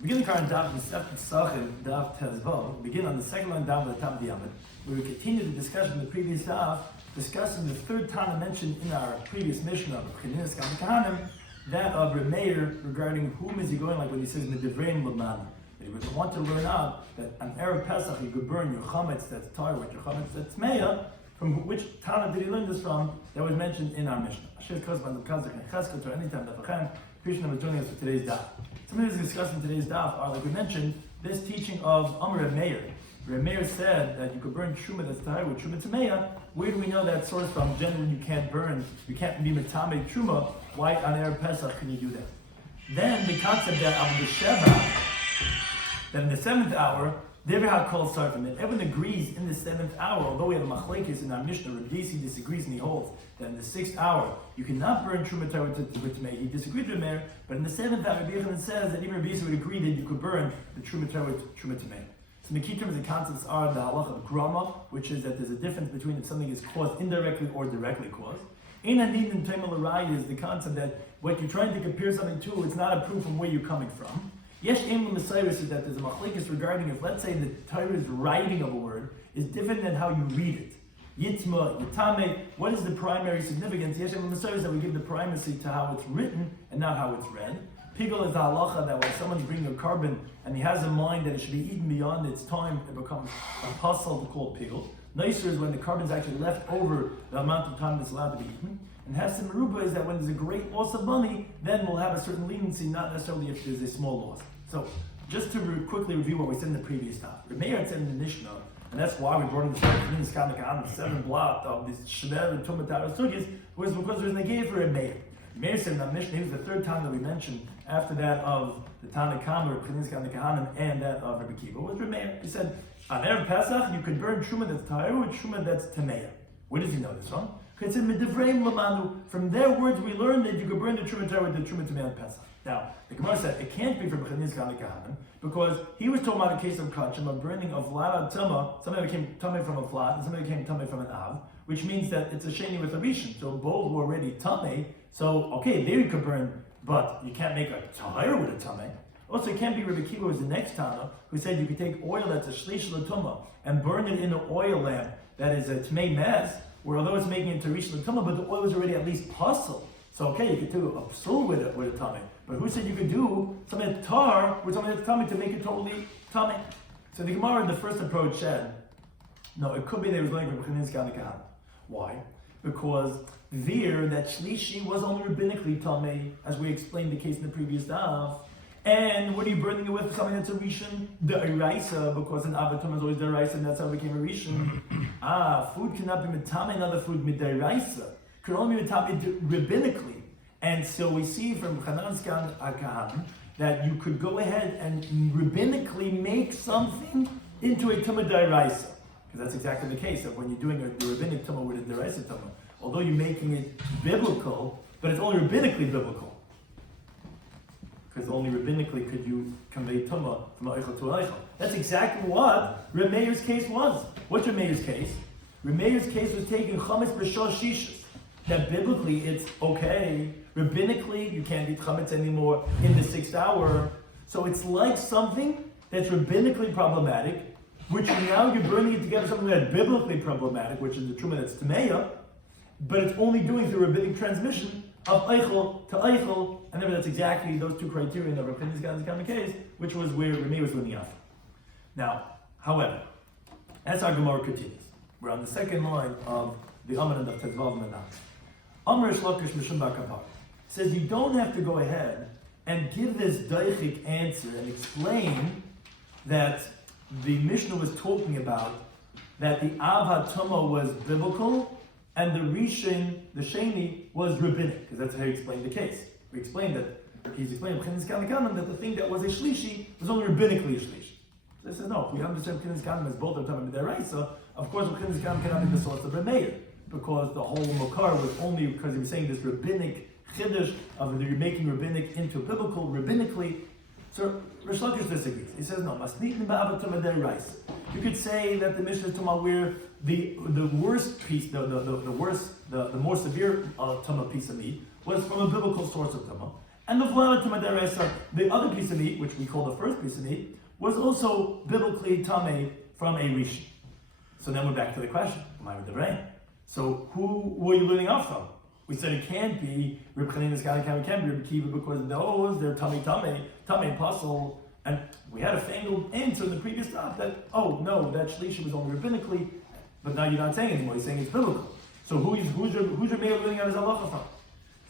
Begin the current Daf Pesachim Daf begin on the second line down with the top of the Yomit, where we continue the discussion in the previous Daf, discussing the third Tana mentioned in our previous mission of that of Remeir regarding whom is he going, like when he says Medivreim Lamana. He would want to learn out that on Erev Pesach you could burn your chametz that's tar with your chametz that's meya. From which Tana did he learn this from? That was mentioned in our mission. Asher Kozban the Kazakh and Cheskel to anytime Dafachem. Krishna was joining us for today's Daf. Some of these discussed in today's Daf are, like we mentioned, this teaching of Amr Reb Meir. Reb Meir said that you could burn Truma that's tahar with Truma Tameya. Where do we know that source from? Generally, you can't be Metame Truma. Why on Erev Pesach can you do that? Then the concept that Abu Sheva, that in the 7th hour, Devrha called Sarfim, that everyone agrees in the 7th hour, although we have a machlekes in our Mishnah, Rabbi Yisi disagrees and he holds that in the 6th hour, you cannot burn Truma Torah with Tamei. He disagreed with Meir, but in the 7th hour, Rabbi Yochanan says that even Rabbi Yisi would agree that you could burn the Truma Torah with Truma Tamei. So the key terms and concepts are the halacha of grama, which is that there's a difference between if something is caused indirectly or directly caused. Ein hadin and Taimal Arai is the concept that what you're trying to compare something to, it's not a proof from where you're coming from. Yesh Eim L'Messiah is that there's a machlekes regarding if, let's say, the Torah's writing of a word is different than how you read it. Yitzma, Yitame, what is the primary significance? Yesh Eim L'Messiah is that we give the primacy to how it's written and not how it's read. Pigel is the halacha that when someone's bringing a carbon and he has in mind that it should be eaten beyond its time, it becomes a puzzle to call pigel. Nicer is when the carbon is actually left over the amount of time that's allowed to be eaten. And Hefsim Meruba is that when there's a great loss of money, then we'll have a certain leniency, not necessarily if there's a small loss. So, just to quickly review what we said in the previous time. Remeir had said in the Mishnah, and that's why we brought in the 7 block of this Shver and Tumatara Sugis, was because there was a negay for Remeir. Remeir said in the Mishnah, he was the third time that we mentioned, after that of the Tana Kamer, Krininska Kahanim, and that of Rabbi Kiva, was Remeir. He said, on Erev Pesach, you could burn Truma that's Tahir with Truma that's Tameya. Where does he know this from? Because it's in Medivreim Lamanu. From their words, we learned that you could burn the Truma Tahir with the Truma Tameya on Pesach. Now, the Gemara said it can't be from Krininska Kahanim, because he was talking about a case of Kachim, of burning a flat Tama, somebody became Tame from a flat, and somebody became Tame from an Av, which means that it's a Sheni with a Rishon. So both were already Tame, so okay, there you could burn, but you can't make a Tahir with a Tame. Also, it can't be Rabbi Kiva was the next Tana, who said you could take oil that's a Shlish L'Tumah and burn it in an oil lamp that is a Tmei Mez, where although it's making it to Rish L'Tumah, but the oil is already at least puzzle. So okay, you could do a psul with a Tame. But who said you could do something that's tar with something that's tummy to make it totally tummy? So the Gemara in the first approach said, no, it could be they was going from Chaninska Kahan. Why? Because there, that Shlishi was only rabbinically tummy, as we explained the case in the previous daf. And what are you burning it with? Something that's a Rishon? The Eraisa, because an Avatum is always the Eraisa, and that's how it became a Rishon. Food cannot be mitame, another food mit the Eraisa. Could only be mitame rabbinically. And so we see from Chananskan Akahan that you could go ahead and rabbinically make something into a Tumah D'Oraisa. Because that's exactly the case of when you're doing a rabbinic Tumah with a D'Oraisa Tumah. Although you're making it biblical, but it's only rabbinically biblical. Because only rabbinically could you convey Tumah from Eichel to Eichel. That's exactly what Remeir's case was. What's Remeir's case? Remeir's case was taking Chametz B'Shah Shishas. That biblically it's okay. Rabbinically, you can't eat chametz anymore in the 6th hour. So it's like something that's rabbinically problematic, which now you're burning it together something that's biblically problematic, which is the truma that's tameya, but it's only doing through rabbinic transmission of eichel to eichel, and then that's exactly those two criteria of Rabbi's kind of case, which was where Rami was winning out. Now, however, as our Gemara continues, we're on the second line of the Amar of Tezvav Menach. Amr Shlokish Mishum Bakapar says you don't have to go ahead and give this daichik answer and explain that the Mishnah was talking about that the Av HaTumah was biblical and the Rishon, the Sheni, was rabbinic, because that's how he explained the case. We explained that, he's explaining that the thing that was a Shlishi was only rabbinically a Shlishi. So he says, no, if we understand Chinas Kanim as both are talking about Deraisa, of course Chinas Kanim cannot be the source of Remeir, because the whole Makar was only because he was saying this rabbinic chiddush of you're making rabbinic into biblical, rabbinically. So Rish Lakish disagrees. He says no. Masnitin ba'avatuma deraisa. You could say that the Mishnah is talking about where the worst piece, the more severe tuma piece of meat was from a biblical source of tuma, And the flana to madaresa, the other piece of meat, which we call the first piece of meat, was also biblically tamei from a rishon. So then we're back to the question, so who were you learning off from? We said it can't be Reb Chanina's guy, it can't be Reb Kiva, because those, they're tamei apostle. And we had a fangled answer in the previous stop that, oh no, that shlishi was only rabbinically, but now you're not saying anymore, you're saying it's biblical. So who's your mayor learning out his halacha from?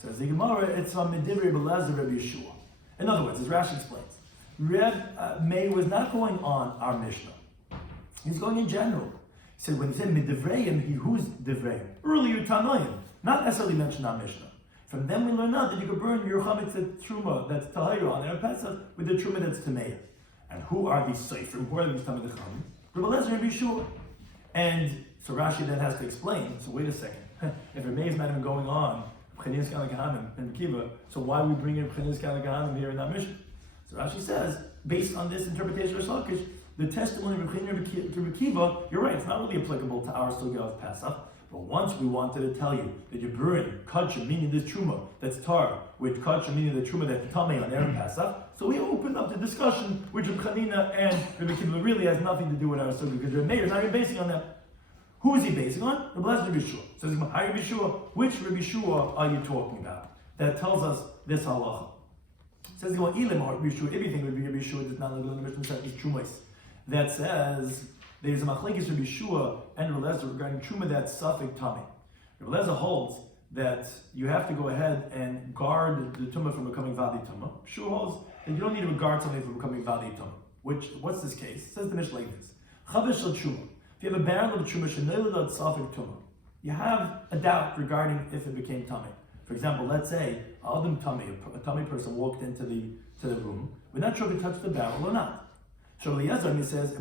Says the Gemara, it's from Medivrei Belezer Rabbi Yeshua. In other words, as Rashi explains, Reb Meir was not going on our Mishnah. He's going in general. He said, when he said Midivreim, who's Divreim? Earlier Tanoim, not necessarily mentioned our Mishnah. From them we learn out that you could burn your chametz truma that's tahira on Erev Pesach with the truma that's tameya. And who are these seifrim? Who are these tamei chachamim? Rabbi Lezer and Rabbi Shua. And so Rashi then has to explain. So wait a second. If Rabbi is not even going on Pchenias Kalakahanim and Kiva, so why are we bringing Pchenias Kalakahanim here in our mission? So Rashi says, based on this interpretation of Shalkish, the testimony of Rabbi Kiva, you're right, it's not really applicable to our sugya of Pesach. But once we wanted to tell you that you burn kacha, meaning this truma that's tar, with kacha, meaning the truma that's tamei on Erev Pesach, so we opened up the discussion which Reb Chanina and Rabbi Kiva really has nothing to do with our sugya, because Reb Meir is not even basing on that. Who is he basing on? Rabbi Lezer Rabbi Shua. So he's Rabbi Shua. Which Rabbi Shua are you talking about? That tells us this halacha. Says Ilim or Rabbi Shua. Everything would be Rabbi Shua does not look in the Mishnah is trumais. That says there's a machlekes Rabbi Shua and Rabbi Lezer regarding truma that's suffik tummy. Rabbi Lezer holds that you have to go ahead and guard the tumah from becoming vadi tumah. Shua holds that you don't need to guard something from becoming vadi tumah. What's this case? It says the Mishnah like this: chavish al truma. If you have a barrel of truma sheneiladat suffik tumah, you have a doubt regarding if it became tummy. For example, let's say a tummy person walked into the room. We're not sure if he touched the barrel or not. So Eliezer says, if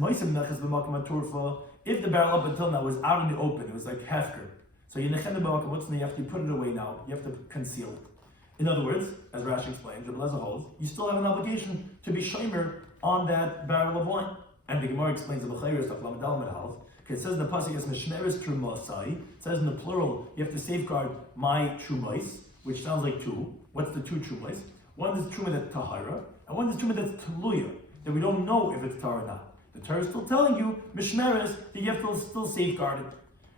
the barrel up until now was out in the open, it was like hefker. So you have to put it away now. You have to conceal it. In other words, as Rashi explains, Rabbi Lezer holds, you still have an obligation to be shomer on that barrel of wine. And the Gemara explains the B'chayr stuff, because it says in the pasuk is meshmeres trumasai. It says in the plural, you have to safeguard my trumais, which sounds like two. What's the two trumais? One is truma that's tahara, and one is truma that's teluya, that we don't know if it's tar or not. The Torah is still telling you, mishmeres, that you have to still safeguard it.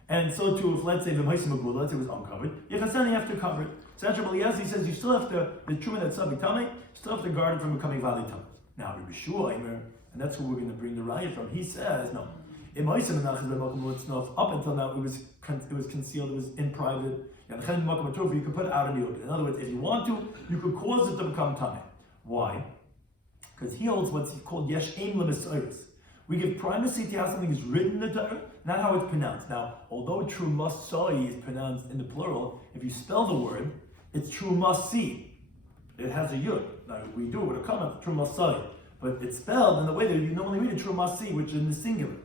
And so too, if let's say the Maisim Magula, let's say it was uncovered, you have to cover it. So Rabbi says you still have to, the truma that's sabik tamei, you still have to guard it from becoming vali tamei. Now, Rabbi Shloimy, and that's who we're going to bring the raya from, he says, no. Up until now, it was concealed, it was in private. You could put it out in the open. In other words, if you want to, you could cause it to become tamei. Why? Because he holds what's called yesh aim l'misayris. We give primacy to how something is written in the Torah, not how it's pronounced. Now, although trumasai is pronounced in the plural, if you spell the word, it's trumasi. It has a yud. Now, we do it with a comma, trumasai. But it's spelled in the way that you normally read it, trumasi, which is in the singular.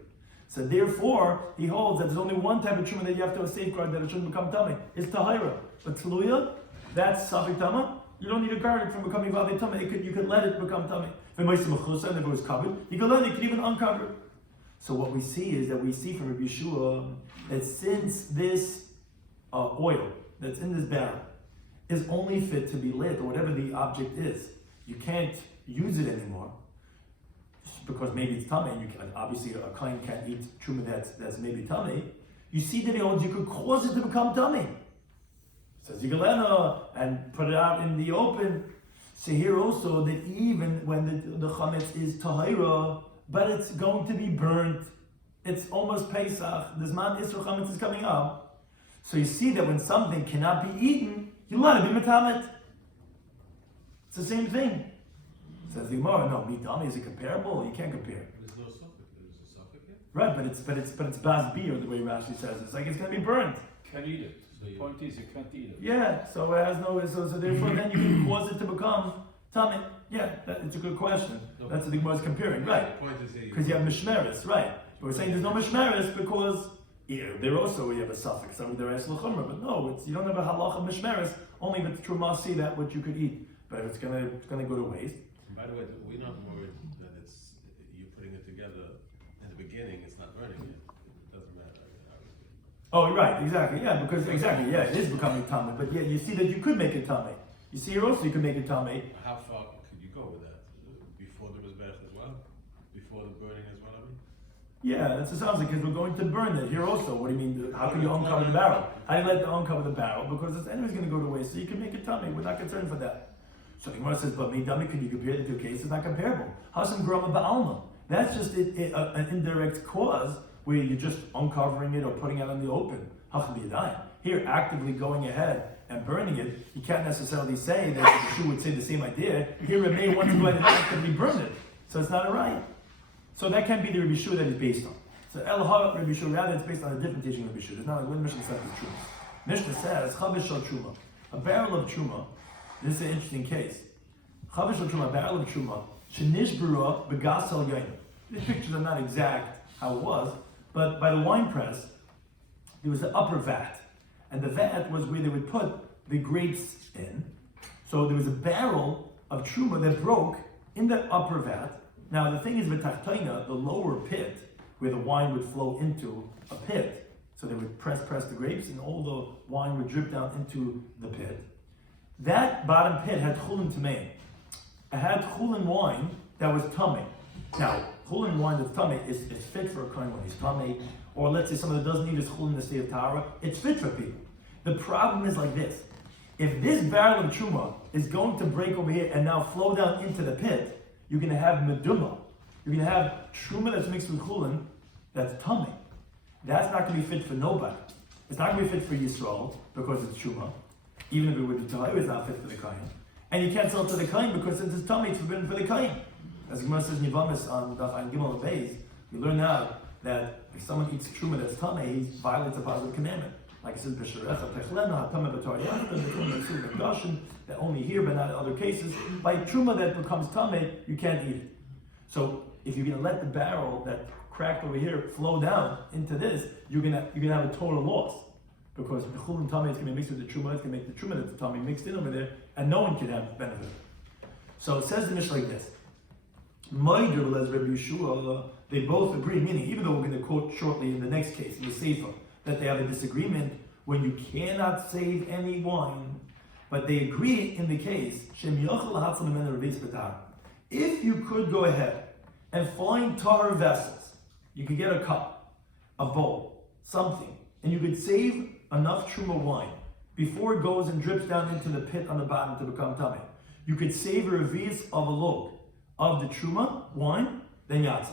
So therefore, he holds that there's only one type of truma that you have to safeguard that it shouldn't become tamei. It's tahira. But teluya, that's safik tamah. You don't need to guard it from becoming vadi tamei. You could let it become tamei. And if it was covered, you could let it, you could even uncover it. So what we see is that we see from Rabbi Yeshua that since this oil that's in this barrel is only fit to be lit, or whatever the object is, you can't use it anymore because maybe it's tamei, and you can, obviously a kohen can't eat truma that's maybe tamei. You see that you could cause it to become tamei. Says Yigalena and put it out in the open. So here also that even when the chametz is tahira, but it's going to be burnt, it's almost Pesach, the Zman Isra chametz is coming up. So you see that when something cannot be eaten, you let it be metamet. It's the same thing. Says the Gemara, no, mitami, is it comparable? You can't compare. There's no suffix. There's a suffix here? Right, but it's bas bir, the way Rashi says. It's like it's going to be burnt. Can't eat it. So the point is you can't eat it. Yeah, so it has no, so therefore then you can cause it to become tamei. Yeah, it's a good question. No, that's what the Gemara is comparing, right? The point is Because you have mishmeres, right? But we're saying there's no mishmeres because there also we have a suffix. So there is l'chumra, but no, you don't have a halacha mishmeres. Only if it's trumasi that which you could eat. But if it's gonna go to waste. By the way, we're not worried that it's you putting it together in the beginning. It's not burning it. It doesn't matter. Obviously. Oh, right, exactly, yeah, because exactly, yeah, it is becoming tamei. But yeah, you see that you could make it tamei. You see here also you can make it tummy. How far could you go with that? Before the Mizbech as well? Before the burning as well, I mean? Yeah, that's what it sounds like, because we're going to burn it. Here also, what do you mean? How can you uncover the barrel? How do you let to uncover the barrel? Because it's anyways going to go to waste, so you can make it tummy. We're not concerned for that. So the Gemara says, but me dummy, can you compare the two cases? It's not comparable. Hasam grama ba'alma. That's just an indirect cause where you're just uncovering it or putting it in the open. Here, actively going ahead and burning it, you can't necessarily say that the Shu would say the same idea. Here, it may want to go ahead and actively burn it, so it's not a right. So that can't be the Rabbi Shua that it's based on. So Elha Rabbi Shua, rather it's based on a different teaching of Rabbi Shua. It's not like when Mishnah says it's true. Mishnah says, Chavish shel Truma, a barrel of Truma. This is an interesting case. Chavish shel Truma, a barrel of Truma, shenishbura begasel yain. These pictures are not exact how it was, but by the wine press, there was the upper vat. And the vat was where they would put the grapes in. So there was a barrel of Truma that broke in the upper vat. Now the thing is, with Tachtaina, the lower pit, where the wine would flow into a pit. So they would press the grapes, and all the wine would drip down into the pit. That bottom pit had chulin tamein. It had chulin wine that was tummy. Now, chulin wine that's tummy is fit for a kohen when he's tummy, or let's say someone that doesn't need his chulin in the state of Tara, it's fit for people. The problem is like this: if this barrel of truma is going to break over here and now flow down into the pit, you're going to have meduma. You're going to have truma that's mixed with chulin that's tummy. That's not going to be fit for nobody. It's not going to be fit for Yisrael because it's truma. Even if it would be tahor, it's not fit for the kohen. And you can't sell it to the kohen because since it's tummy, it's forbidden for the kohen. As Gemara says in Yivamis on Daf Gimel Beis, we learn now that if someone eats truma that's tummy, he violates a positive commandment. Like it says, that only here but not in other cases. By truma that becomes tummy, you can't eat it. So if you're going to let the barrel that cracked over here flow down into this, you're gonna have a total loss. Because the chulin tummy is going to be mixed with the truma, it's going to make the truma that's the tummy mixed in over there, and no one can have benefit. So it says the Mishnah like this. Ma'idr as Rabbi Yeshua, they both agree, meaning even though we're going to quote shortly in the next case, in the Sefer, that they have a disagreement when you cannot save any wine, but they agree in the case, if you could go ahead and find tar vessels, you could get a cup, a bowl, something, and you could save enough truma wine before it goes and drips down into the pit on the bottom to become tummy. You could save a revius of a log of the truma wine, then yatzah.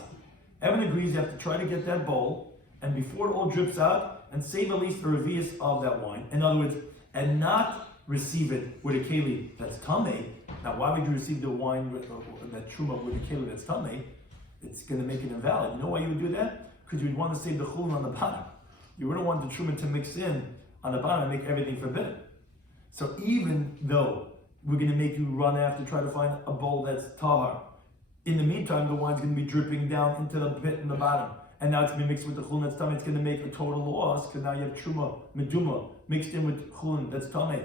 Evan agrees you have to try to get that bowl, and before it all drips out, and save at least a revius of that wine. In other words, and not receive it with a keli that's tummy. Now, why would you receive the wine with that truma with a keli that's tummy? It's going to make it invalid. You know why you would do that? Because you'd want to save the chulin on the bottom. You wouldn't want the truma to mix in on the bottom and make everything forbidden. So even though we're going to make you run after try to find a bowl that's tahar, in the meantime, the wine's going to be dripping down into the pit in the bottom. And now it's going to be mixed with the chulin that's tummy. It's going to make a total loss because now you have truma, meduma, mixed in with chulin that's tummy.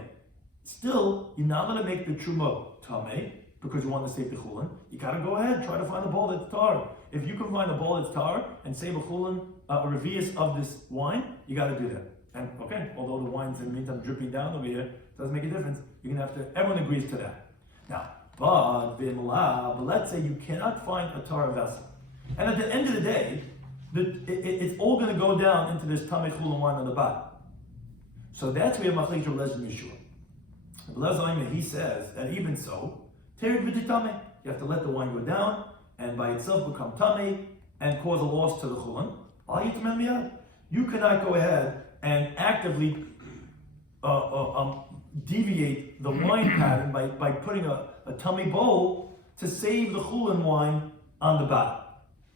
Still, you're not going to make the truma tummy because you want to save the chulin. You got to go ahead, try to find a bowl that's tar. If you can find a bowl that's tar and save a chulin, a revius of this wine, you got to do that. And okay, although the wine's in the meantime dripping down over here, it doesn't make a difference. You're going to have to, everyone agrees to that. Now, but let's say you cannot find a tar vessel. And at the end of the day, it's all going to go down into this tamei chulin wine on the bottom. So that's where Machlekes Rabbi Shloimy Schwartzberg. He says that even so, tered v'titamei, you have to let the wine go down and by itself become tamei and cause a loss to the chulin. You cannot go ahead and actively deviate the wine pattern by putting a tummy bowl to save the chulin wine on the bottom.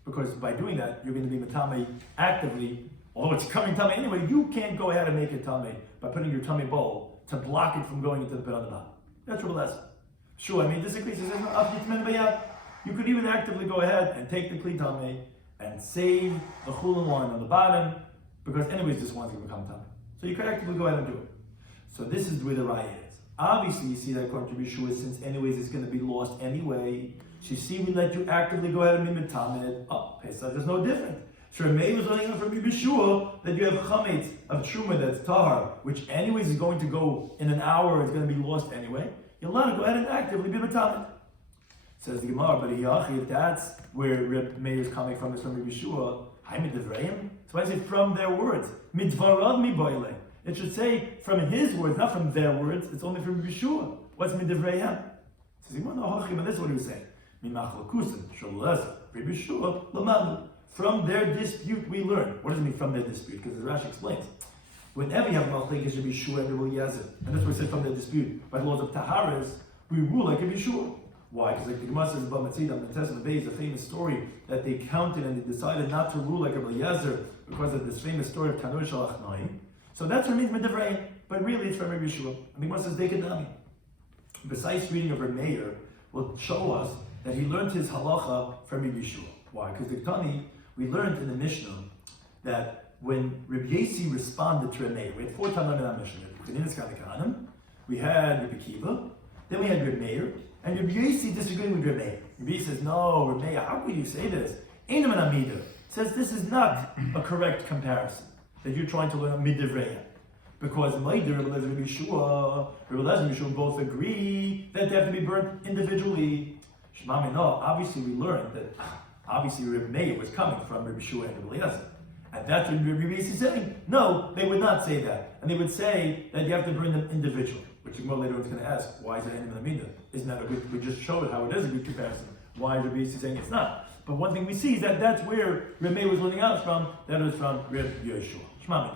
Because by doing that, you're going to be matame actively, although it's coming tummy anyway, you can't go ahead and make it tummy by putting your tummy bowl to block it from going into the pit on the bottom. That's real lesson. Sure, disagrees. He says, you could even actively go ahead and take the kli tummy and save the chulin wine on the bottom, because anyways, this wine's going to become tummy. So you could actively go ahead and do it. So this is where the raya is. Obviously, you see that according to Yeshua, since anyways it's going to be lost anyway. So you see, we let you actively go ahead and be metamed. Oh, Pesach is no different. So May was learning from Yeshua that you have chametz of truma that's tahar, which anyways is going to go in an hour. It's going to be lost anyway. you're allowed to go ahead and actively be Matamid. Says the Gemara, but if that's where Reb Meir is coming from, is from Rabbi Yeshua, so why is it from their words? Midvarav miboile. It should say from his words, not from their words. It's only from Rabbi Yeshua. What's midivreim? Says the Gemara, no, and this is what he was saying. Mimachlakusim shalaz Rabbi Yeshua lamanu. From their dispute we learn. What does it mean from their dispute? Because as Rashi explains, whenever you have machlekes Rabbi Yeshua and Rabbi Eliezer, and that's what it said from their dispute, by the laws of Taharas, we rule like Rabbi Yeshua. Why? Because like the Gemara says about Matzidam, the Test of the Bay is a famous story that they counted and they decided not to rule like Rabbi Eliezer because of this famous story of Tanur Shalachnai. So that's what it means Midivrei, but really it's from Rabbi Yeshua. And the Gemara says Dekedami. Besides reading of Rabbi Meir will show us that he learned his halacha from Rabbi Yeshua. Why? Because the Tani, we learned in the Mishnah that when Rabbi Yesi responded to Rabbi Meir, we had 4 Tanaim in our Mishnah. We had Rabbi Kiva, then we had Rabbi Meir, and Rabbi Yesi disagreeing with Rabbi Meir. Rabbi Yesi says, no, Rabbi Meir, how could you say this? Einam and Amida says this is not a correct comparison, that you're trying to learn a Midivreya. Because Maidir, Rabbi Eliezer, Rabbi Yeshua, Rabbi Eliezer and Yeshua both agree that they have to be burnt individually. Shemami, no, obviously we learned that obviously Rabbi Meir was coming from Rabbi Yeshua and Rabbi Eliezer. And that's what Rabbi Yesi is saying. No, they would not say that. And they would say that you have to burn them individually. Which the Gemara later on is going to ask, why is it Einam and Amida? Isn't that a good, we just showed how it is a good comparison. Why is Rabbi Yesi saying it's not? But one thing we see is that that's where Rabbi Meir was learning out from, that was from Rabbi Yeshua. Shemami.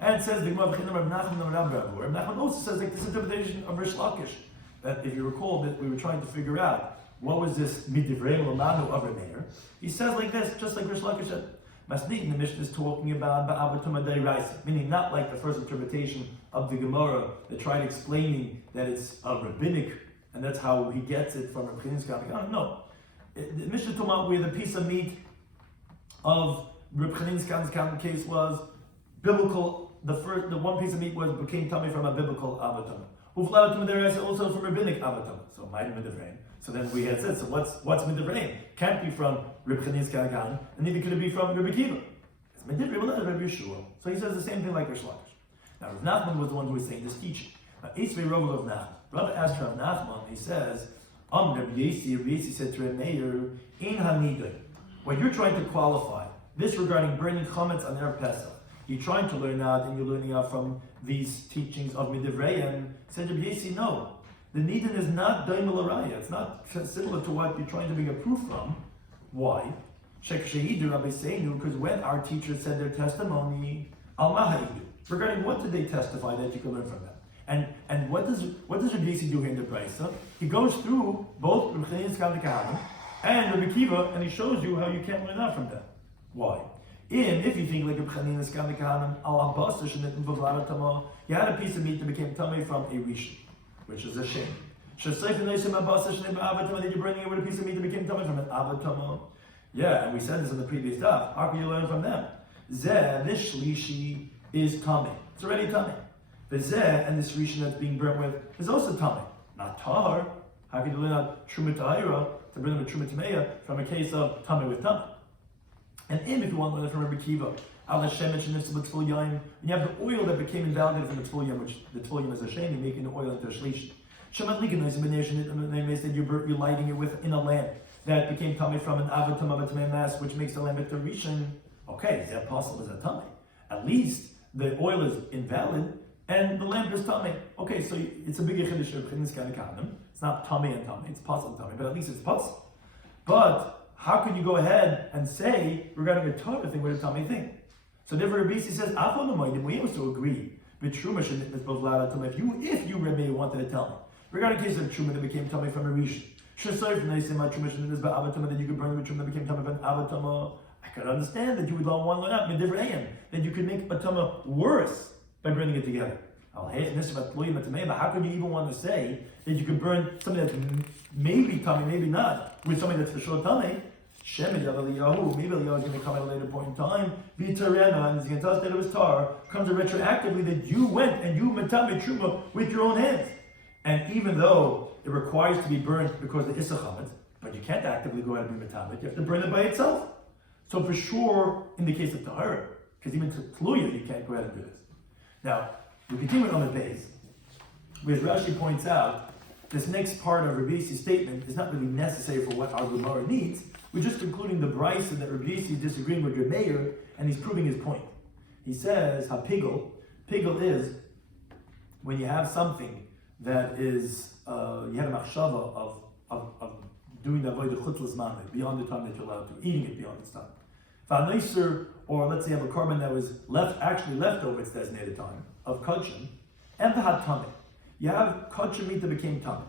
And it says the Gemara, Rabbi Nachman also says like this interpretation of Rish Lakish, that if you recall that we were trying to figure out what was this Midivrei Lamanu of Rabbi Meir. He says like this, just like Rish Lakish said. Masnit in the Mishnah is talking about Ba'abatuma Dairaisa, meaning not like the first interpretation of the Gemara that tried explaining that it's a rabbinic, and that's how he gets it from Rabbi Chanin's. No. The Mishnah talking about where the piece of meat of Rabbi Chanin's case was biblical. The one piece of meat became tummy from a biblical avatuma. Uflavatuma Dairaisa also from rabbinic avatuma. So might midivrei. So then we had said, so what's midivrei? Can't be from Reb Chanin's Karagan, and neither could it be from Rabbi Kiva. It's Midivrei, but not Rabbi Yeshua. So he says the same thing like Rish Lakish. Now, Rav Nachman was the one who was saying this teaching. Now, Esvei Rav of Nachman. Rav asked Rav Nachman, he says, Rabbi Yesi said to Rabbi Meir, Ein Hanidai. What you're trying to qualify, this regarding burning chametz on Erev Pesach, you're trying to learn out, and you're learning out from these teachings of Midivrei, and said Rabbi Yesi, no. The Nidin is not Daim L'Raya. It's not similar to what you're trying to bring a proof from. Why? Because when our teachers said their testimony, regarding what did they testify that you can learn from them? And what does Rabbi Yesi do here in the Brisa? He goes through both Rabbi Chanin's Kahanim and Rabbi Kiva, and he shows you how you can't learn out from them. Why? If you think like Rabbi Chanin's Kahanim, you had a piece of meat that became tummy from a rishon, which is a shame. That you're burning it with a piece of meat that became tummy from an avatama. Yeah, and we said this in the previous daf. How can you learn from them? This shlishi is tummy. It's already tummy. The zeh and this rishon that's being burnt with is also tummy. Not tahar. How can you learn out truma ta'ira to burn them with truma tameya from a case of tummy with tummy? And if you want to learn from Rabbi Kiva, al shemesh and tful yaim, and you have the oil that became invalidated from the tful yam, which the tful yam is a shame, you're making the oil into a shlishi. Shemat liganais and they said you're lighting it with in a lamp that became tummy from an avatam of a tamei mass, which makes the lamp into rishon. Okay, is that possible as a tummy? At least the oil is invalid and the lamp is tummy. Okay, so it's a big chiddush in this kind of kanim. It's not tummy and tummy, it's possible tummy, but at least it's possible. But how can you go ahead and say regarding a Torah thing with a tummy thing? So therefore Rabbi Yisi says, we also agree. If you Rabbi wanted to tell me regarding a case of truma that became tummy from a rishon, that you could burn with truma that became tummy from an avatama, I could understand that you would want to learn out that you could make a tuma worse by burning it together. But how could you even want to say that you could burn something that's maybe tummy, maybe not, with something that's for sure tummy? Maybe Eliyahu is going to come at a later point in time. And he's going to tell us that it was tar. Comes retroactively that you went and you metame truma with your own hands. And even though it requires to be burned because of Issachamit, but you can't actively go out and be metamit, you have to burn it by itself. So for sure, in the case of Tahara, because even to Tluya, you can't go out and do this. Now, we continue on the base, whereas Rashi points out this next part of Rabbi Yossi's statement is not really necessary for what our Gemara needs. We're just concluding the brisa that Rabbi Yossi is disagreeing with Reb Meir, and he's proving his point. He says, pigel is when you have something that is, you had a machshava of doing the avodah chutz l'zman, beyond the time that you're allowed to, eating it beyond its time. V'anoiser, or let's say you have a korban that was left over its designated time, of kachim, and the had tameh. You have kachim meat that became tameh.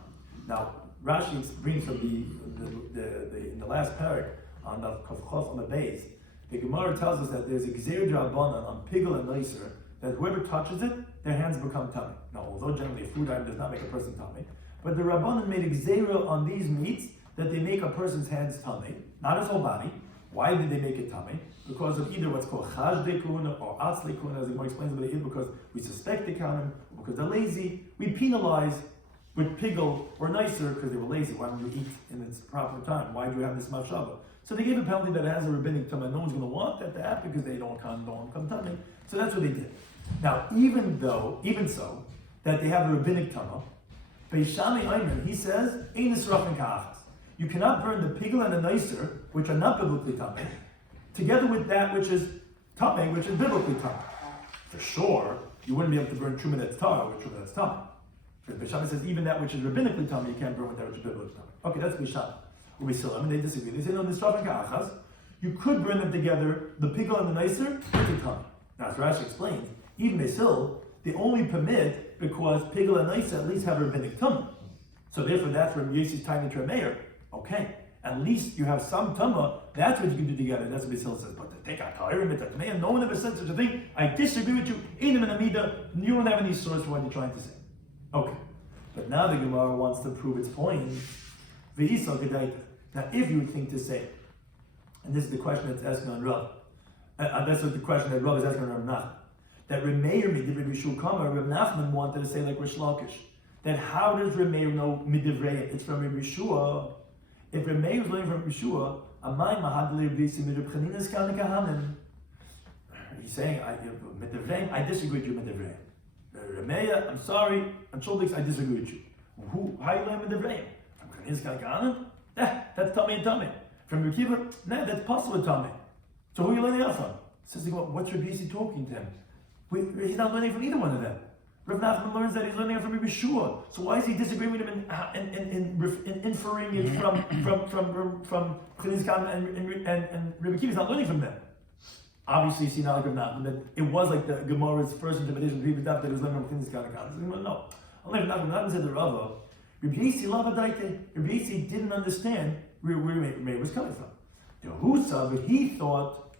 Now, Rashi brings from in the last parak on the kavchof on the base, the Gemara tells us that there's a gzeir d'Rabbanan on pigel and noiser, that whoever touches it, their hands become tameh. Now, although generally a food item does not make a person tameh, but the Rabbanan made a gzeira on these meats that they make a person's hands tameh, not his whole body. Why did they make it tameh? Because of either what's called chaj dekuna or atz dekuna, as the Gemara explains, but because we suspect they count them, or because they're lazy. We penalize with pigel or nicer because they were lazy. Why don't you eat in its proper time? Why do you have this machshava? So they gave a penalty that it has a rabbinic tameh. No one's going to want that to happen because they don't come tameh. So that's what they did. Now, even so, that they have a rabbinic tameh, Beishami Ayman, he says, Ein nisrafin ka'achas. You cannot burn the pigel and the nicer, which are not biblically tameh, together with that which is tameh, which is biblically tameh. For sure, you wouldn't be able to burn truma that's tar with truma that's tameh. Because Beishami says even that which is rabbinically tameh, you can't burn with that which is biblically tameh. Okay, that's Beishami. Ubisilem, they disagree. They say no, nisrafin ka'achas. You could burn them together, the pigel and the nicer, with the tameh. Now, as Rashi explains, even Mesil, they only permit because pigel and nicer at least have rabbinic tameh. So therefore, that's from Yossi's tiny to Meir. Okay, at least you have some tamah. That's what you can do together. That's what Basil says. But to take a tyrim, no one ever said such a thing. I disagree with you. You don't have any source for what you're trying to say. Okay, but now the Gemara wants to prove its point. Now, if you would think to say, and this is the question that's asking on Rav, that's what the question that Rav is asking on Rav Nachman, that Reb Meir did Rabbi Shulkama, Rav Nachman wanted to say like Rish Lakish, that how does Reb Meir know midivrei? It's from Rabbi Shua. If Reb Meir is learning from Rabbi Shua, Amay Mahadli Rabbi Simid Chaninas Kanikahanim. He's saying, I disagree with you, Midivrei. Reb Meir, I'm sorry, I'm Choldiks, I disagree with you. How you learn Midivrei? From Chaninas Kanikahanim? That's Tamei and Tamei. From Rabbi Kiva? No, that's possible Tamei. So who are you learning that from? Says, what's Rabbi Yossi talking to him? He's not learning from either one of them. Rav Nachman learns that he's learning it from Rabbi Shua. So why is he disagreeing with him in inferring it from Chaniz Khan and Rabbi Kiva? He's not learning from them. Obviously, you see now like Rav Nachman that it was like the Gemara's first interpretation of Rabbi Daf that he was learning from Chaniz Khan and Khan. No, only Rav Nachman said the Rava. Rabbi Yossi lavadaite. Rabbi Yossi didn't understand where Meir was coming from. The Husa, but he thought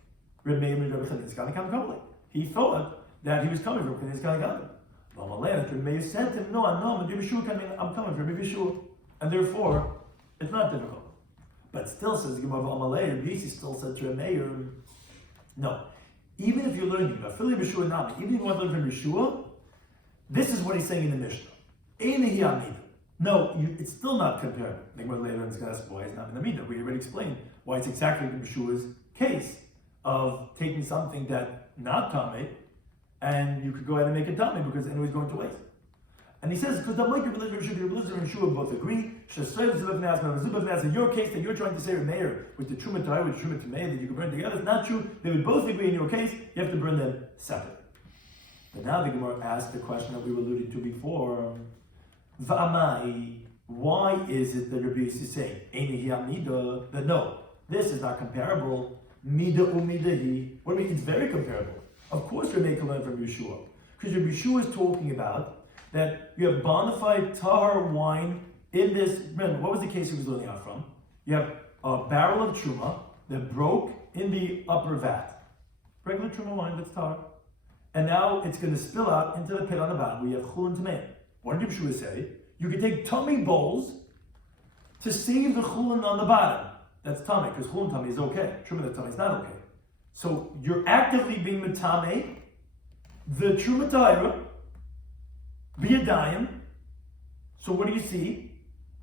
Rabbi Meir and Rabbi Chaniz Khan and Khan. He thought that he was coming from Chaniz Khan and Khan. Meir said to him, no, I'm coming from Rabbi Shua. And therefore, it's not difficult. But still, says the Gemara of Amalei, Rabbi Yossi still said to Meir, no. Even if you're learning, even if you want to learn from Rabbi Shua, this is what he's saying in the Mishnah. No, it's still not comparable. The Gemara later is going to ask why it's not in the Midah. We already explained why it's exactly Rabbi Shua's case of taking something that not Tameh, and you could go ahead and make it tamei because anybody's going to waste. And he says, because the Mike Rabbi and Shua both agree, in your case that you're trying to say Meir with the Truma Tahir, with the Truma Tamei, that you can burn together, it's not true. They would both agree in your case, you have to burn them separate. But now the Gemara asked the question that we were alluding to before. V'amai, why is it that Rabbi Yossi is saying, that no, this is not comparable, Mida u'midahi. What do you mean? It's very comparable. Of course, Rabbi can learn from Yeshua, because Rabbi Yeshua is talking about that you have bona fide tahar wine in this. Remember, what was the case he was learning out from? You have a barrel of truma that broke in the upper vat, regular truma wine that's tahar, and now it's going to spill out into the pit on the bottom. We have chul and tamei. What did Yeshua say? You can take tummy bowls to save the chulin on the bottom. That's tummy, because chulin tummy is okay. Truma that tummy is not okay. So you're actively being metame, the truma tahira, biyadayim. So what do you see?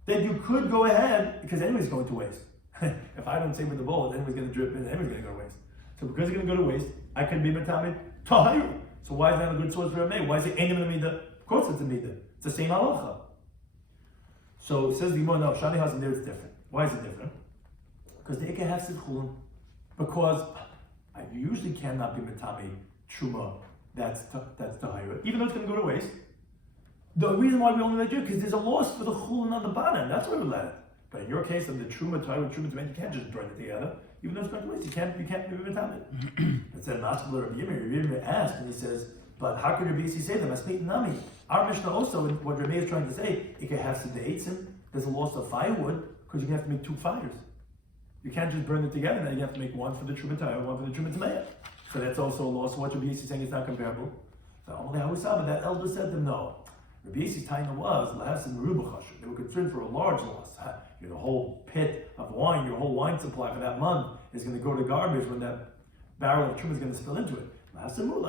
That you could go ahead, because anybody's going to waste. If I don't save with the bowl, anybody's going to drip in, anybody's going to go to waste. So because it's going to go to waste, I can be metame tahira. So why is that a good source for a may? Why is it ain't in the midah? Of course it's a midah. It's the same halacha. So it says the Gemara, no, Shani Hasan there it's different. Why is it different? Because the Ikeh has Chulin. Because you usually cannot be Metami Truma that's Tahira, even though it's going to go to waste. The reason why we only let you, because there's a loss for the Chulin on the bottom. That's why we let it. But in your case of the Truma Tahira, Truma Tamei, you can't just burn it together. Even though it's going to waste, you can't be Metami. It said, Maskal Rabbi Yirmiyah asked, and he says, but how could Rabbi Yissi say that? Masmeit Nami. Our Mishnah also, what Rabbi is trying to say, it can have some Eitzim, there's a loss of firewood, because you have to make 2 fires. You can't just burn it together, then you have to make one for the Truma Tahira, one for the Truma Tamei. So that's also a loss. What Rabbi Yissi is saying is not comparable. So Amalei Hawusaba, that elder said to them, no. Rabbi Yissi's taina was, Lahassim Merubachashu. They were concerned for a large loss. The whole pit of wine, your whole wine supply for that month is going to go to garbage when that barrel of Truma is going to spill into it. A small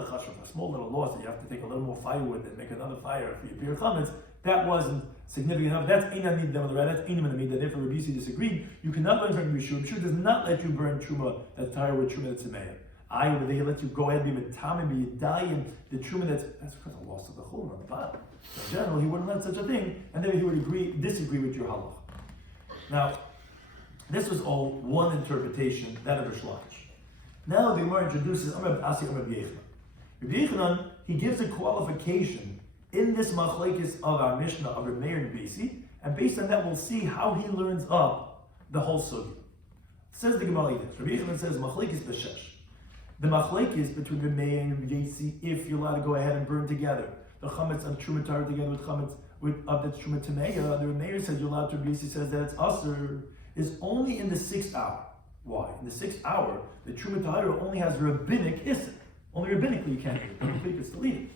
little loss that you have to take a little more firewood and make another fire for your beer chametz, that wasn't significant enough. That's Einan Nid Dem L'Ra, that's Einim Nid. Therefore, Rabbi Yissi disagreed. You cannot learn from Yeshua. Yeshua does not let you burn Truma that's Tahira with Truma that's Tzemeya. Over there, he lets you go ahead and be Metamim, be Yedayim, the Truma that's because of the loss of the Chulin on the bottom. So in general, he wouldn't let such a thing, and then he would disagree with your halach. Now, this was all one interpretation, that of Shlomo. Now the Gemara introduces Rabbi Asi Rabbi Yechanan. Rabbi Yechanan, he gives a qualification in this machlekes of our Mishnah of Rabbi Meir and Basi, and based on that we'll see how he learns up the whole sugya. Says the Gemara like this. Rabbi Yechanan says machlekes b'shesh. The machlekes between Rabbi Meir and Rabbi Basi, if you're allowed to go ahead and burn together the chametz of Truma Tahira together with chametz of the Truma Tamei, the Rabbi Meir says you're allowed to. Rabbi Basi says that it's aser is only in the 6th hour. Why? In the 6th hour, the Truma Tahira only has rabbinic isser. Only rabbinically you can't do it. Biblically, it's to leave it.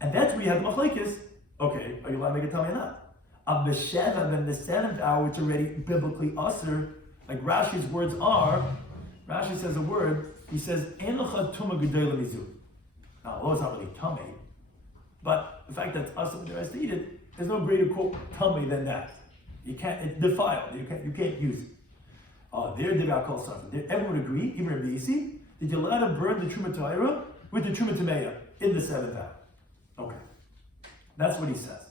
And that's where you have the machlekes. Okay, are you allowed to make a tummy or not? Of the Sheva, then the 7th hour, it's already biblically aser. Like Rashi's words are, Rashi says a word, he says, Enocha Tuma Gedola Mizu. Now, although it's not really tummy, but the fact that it's aser when you're asked to eat it, there's no greater quote tummy than that. You can't, it's defiled. You can't use it. There did I call something. Everyone would agree, even Rabbi Yissi, that you're allowed to burn the Truma Tahira with the Truma Tamei in the 7th hour. Okay. That's what he says.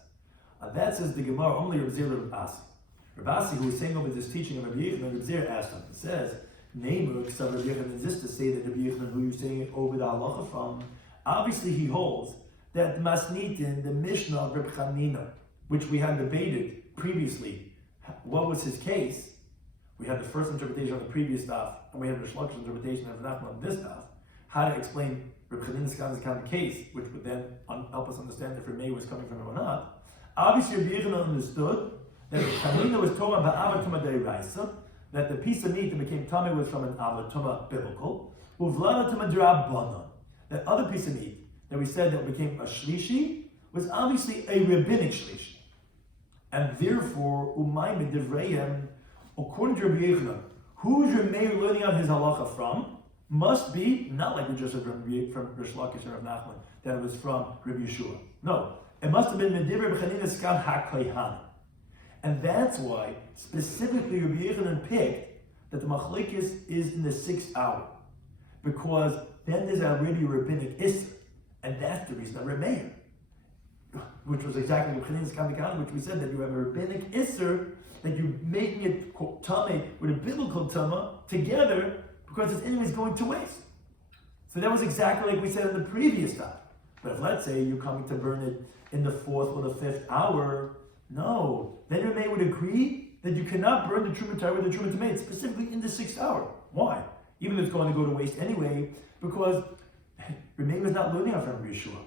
That says the Gemara, only Rabbi Zir Rabbi Asi. Rabbi Asi, who was saying over this teaching of Rabbi Yechanan, Rabbi Zir asked him, it says, Neimer, Ksav Rabbi Yechanan, is this to say that Rabbi Yechanan, who you're saying it over the halacha from, obviously he holds that Masnitin, the Mishnah of Reb Chanina, which we had debated previously, what was his case? We had the first interpretation on the previous daf, and we had the Shlok's interpretation of Nachman on this daf, how to explain Reb Chanina's kind of case, which would then help us understand if Remei was coming from him or not. Obviously, Rabbi Yechanan understood that Reb Chanina was talking about Avatuma Deiraisa, that the piece of meat that became tummy was from an Avatuma biblical, Uvlanatuma Drabbanan, that other piece of meat that we said that became a Shlishi was obviously a rabbinic Shlishi. And therefore, Umay Midivrayim, according to Rabbi Yechanan, who's Remei learning out his halacha from? Must be, not like we just said from Rish Lakish or Rav Nachman, that it was from Rabbi Yeshua. No, it must have been Medivre B'Chanina Skam HaKleihan. And that's why, specifically, Rabbi Yechanan picked that the machlekes is in the 6th hour. Because then there's already rabbinic Isser. And that's the reason that Remei, which was exactly B'Chanina Skam HaKleihan, which we said that you have a rabbinic Isser, that you're making it tummy with a biblical tumah together because its enemy is going to waste. So that was exactly like we said in the previous time. But if let's say you're coming to burn it in the 4th or the 5th hour, no, then Remei would agree that you cannot burn the Truma Tahira with the Truma Tamei, specifically in the 6th hour. Why? Even if it's going to go to waste anyway, because Remei was not learning from Rabbi Yeshua.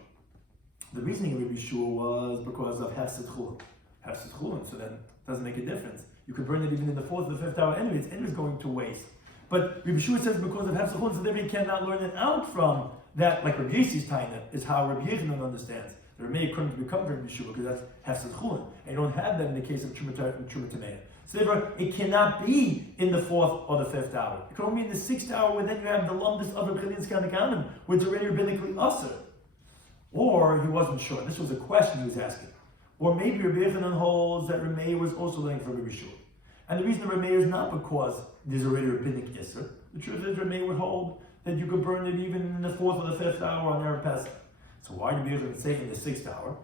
The reasoning of Rabbi Yeshua was because of Hefsed Chulin. Hefsed Chulin, so then it doesn't make a difference. You could burn it even in the 4th or the 5th hour anyway, its end is going to waste. But Rabbi Yeshua says because of Hefsed Chulin, so then we cannot learn it out from that, like Rabbi Yissi's taina, is how Rabbi Yechanan understands. The Remei couldn't become Rabbi Yeshua because that's Hefsed Chulin. And you don't have that in the case of Truma Tamei. So therefore, it cannot be in the 4th or the 5th hour. It can only be in the 6th hour where then you have the lumdus of Reb Chanina's Kanakanim, which is already rabbinically usher. Or he wasn't sure. This was a question he was asking. Or maybe Rabbi Yechanan holds that Remei was also learning from Rabbi Yeshua. And the reason that Remei is not because there's already a rabbinic Isser. The truth is Remei would hold that you could burn it even in the 4th or the 5th hour on Erev Pesach. So why did Rabbi Yechanan say in the 6th hour?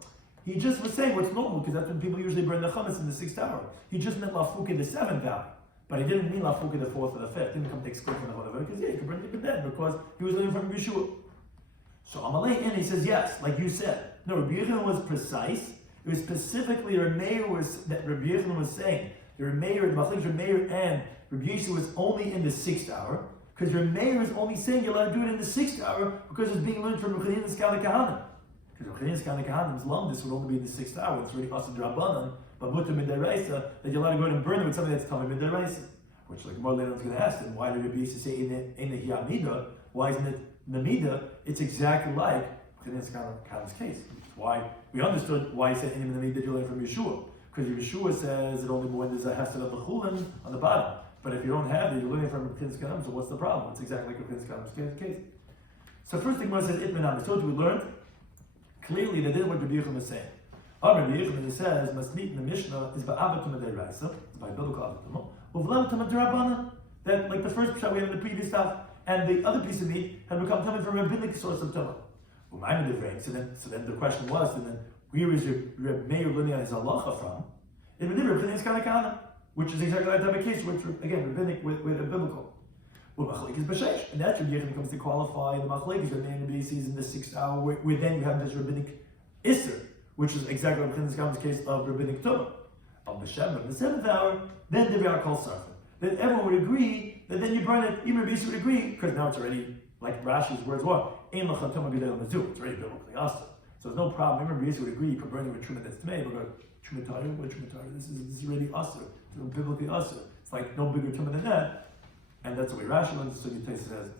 He just was saying what's normal, because that's when people usually burn the chametz in the 6th hour. He just meant lafuke the 7th hour. But he didn't mean lafuke the 4th or the 5th. He didn't come to exclude from the whole of it, because he could burn it then, because he was learning from Yeshua. So Amalei, and he says yes, like you said. No, Rabbi Yochanan was precise. It was specifically Rabbi Yochanan was saying. The Meir, the Machlekes Rabbi Meir and Rabbi Yisrael was only in the 6th hour, because Rabbi Meir is only saying you're allowed to do it in the 6th hour because it's being learned from Rabbi Shloimy Schwartzberg. Because Rabbi Shloimy Schwartzberg's lumdus would only be in the 6th hour. It's already Asad Rabbanan, but Mutter Midaraisa, that you're allowed to go ahead and burn it with something that's Tamei Midaraisa. Which, like more later on, is going to ask them, why did Rabbi Yisrael say in the Yamida? Why isn't it Namida? It's exactly like Rabbi Shloimy Schwartzberg's case. Why we understood why he said in the Namida that you learn from Yeshua. Because Yeshua says it only when there's a hesed of the chulin on the bottom. But if you don't have it, you're learning from Rabbi Shloimy, so what's the problem? It's exactly like Rabbi Shloimy's case. So first thing was says itmenam. So we learned clearly that this is what Rabbi Yochanan is saying. Rabbi Yochanan says masnit in the Mishnah is ba'abatum adayraisa, by biblical abatum, uvlabatum adarabana. That like the first pshat we had in the previous stuff, and the other piece of meat had become coming from a rabbinic source of tumah. So then the question was, and then where is your Meir learning on his halacha from? It would be Rabbi Shloimy, which is exactly that type of case, which again rabbinic with a biblical. Well, machlekes b'sheish, and that's Rabbi Yochanan comes to qualify the machlekes that man Rabbi sees in the 6th hour, where then you have this rabbinic isser, which is exactly Rabbi Shloimy's case of rabbinic tumah. Of the Shem, in the 7th hour, then the Rebbe called sarfa. Then everyone would agree that then you burn it. Even Rabbi would agree because now it's already like Rashi's words were. Ein l'chatoma gedel mizu. It's already biblically asked. So there's no problem. Even Rabbi would agree you could burn it with truma that's tamei, but truma tari, what truma tari? This is already usher. It's biblically usher. It's like no bigger truma than that. And that's the way Rashi learns. So you taste it as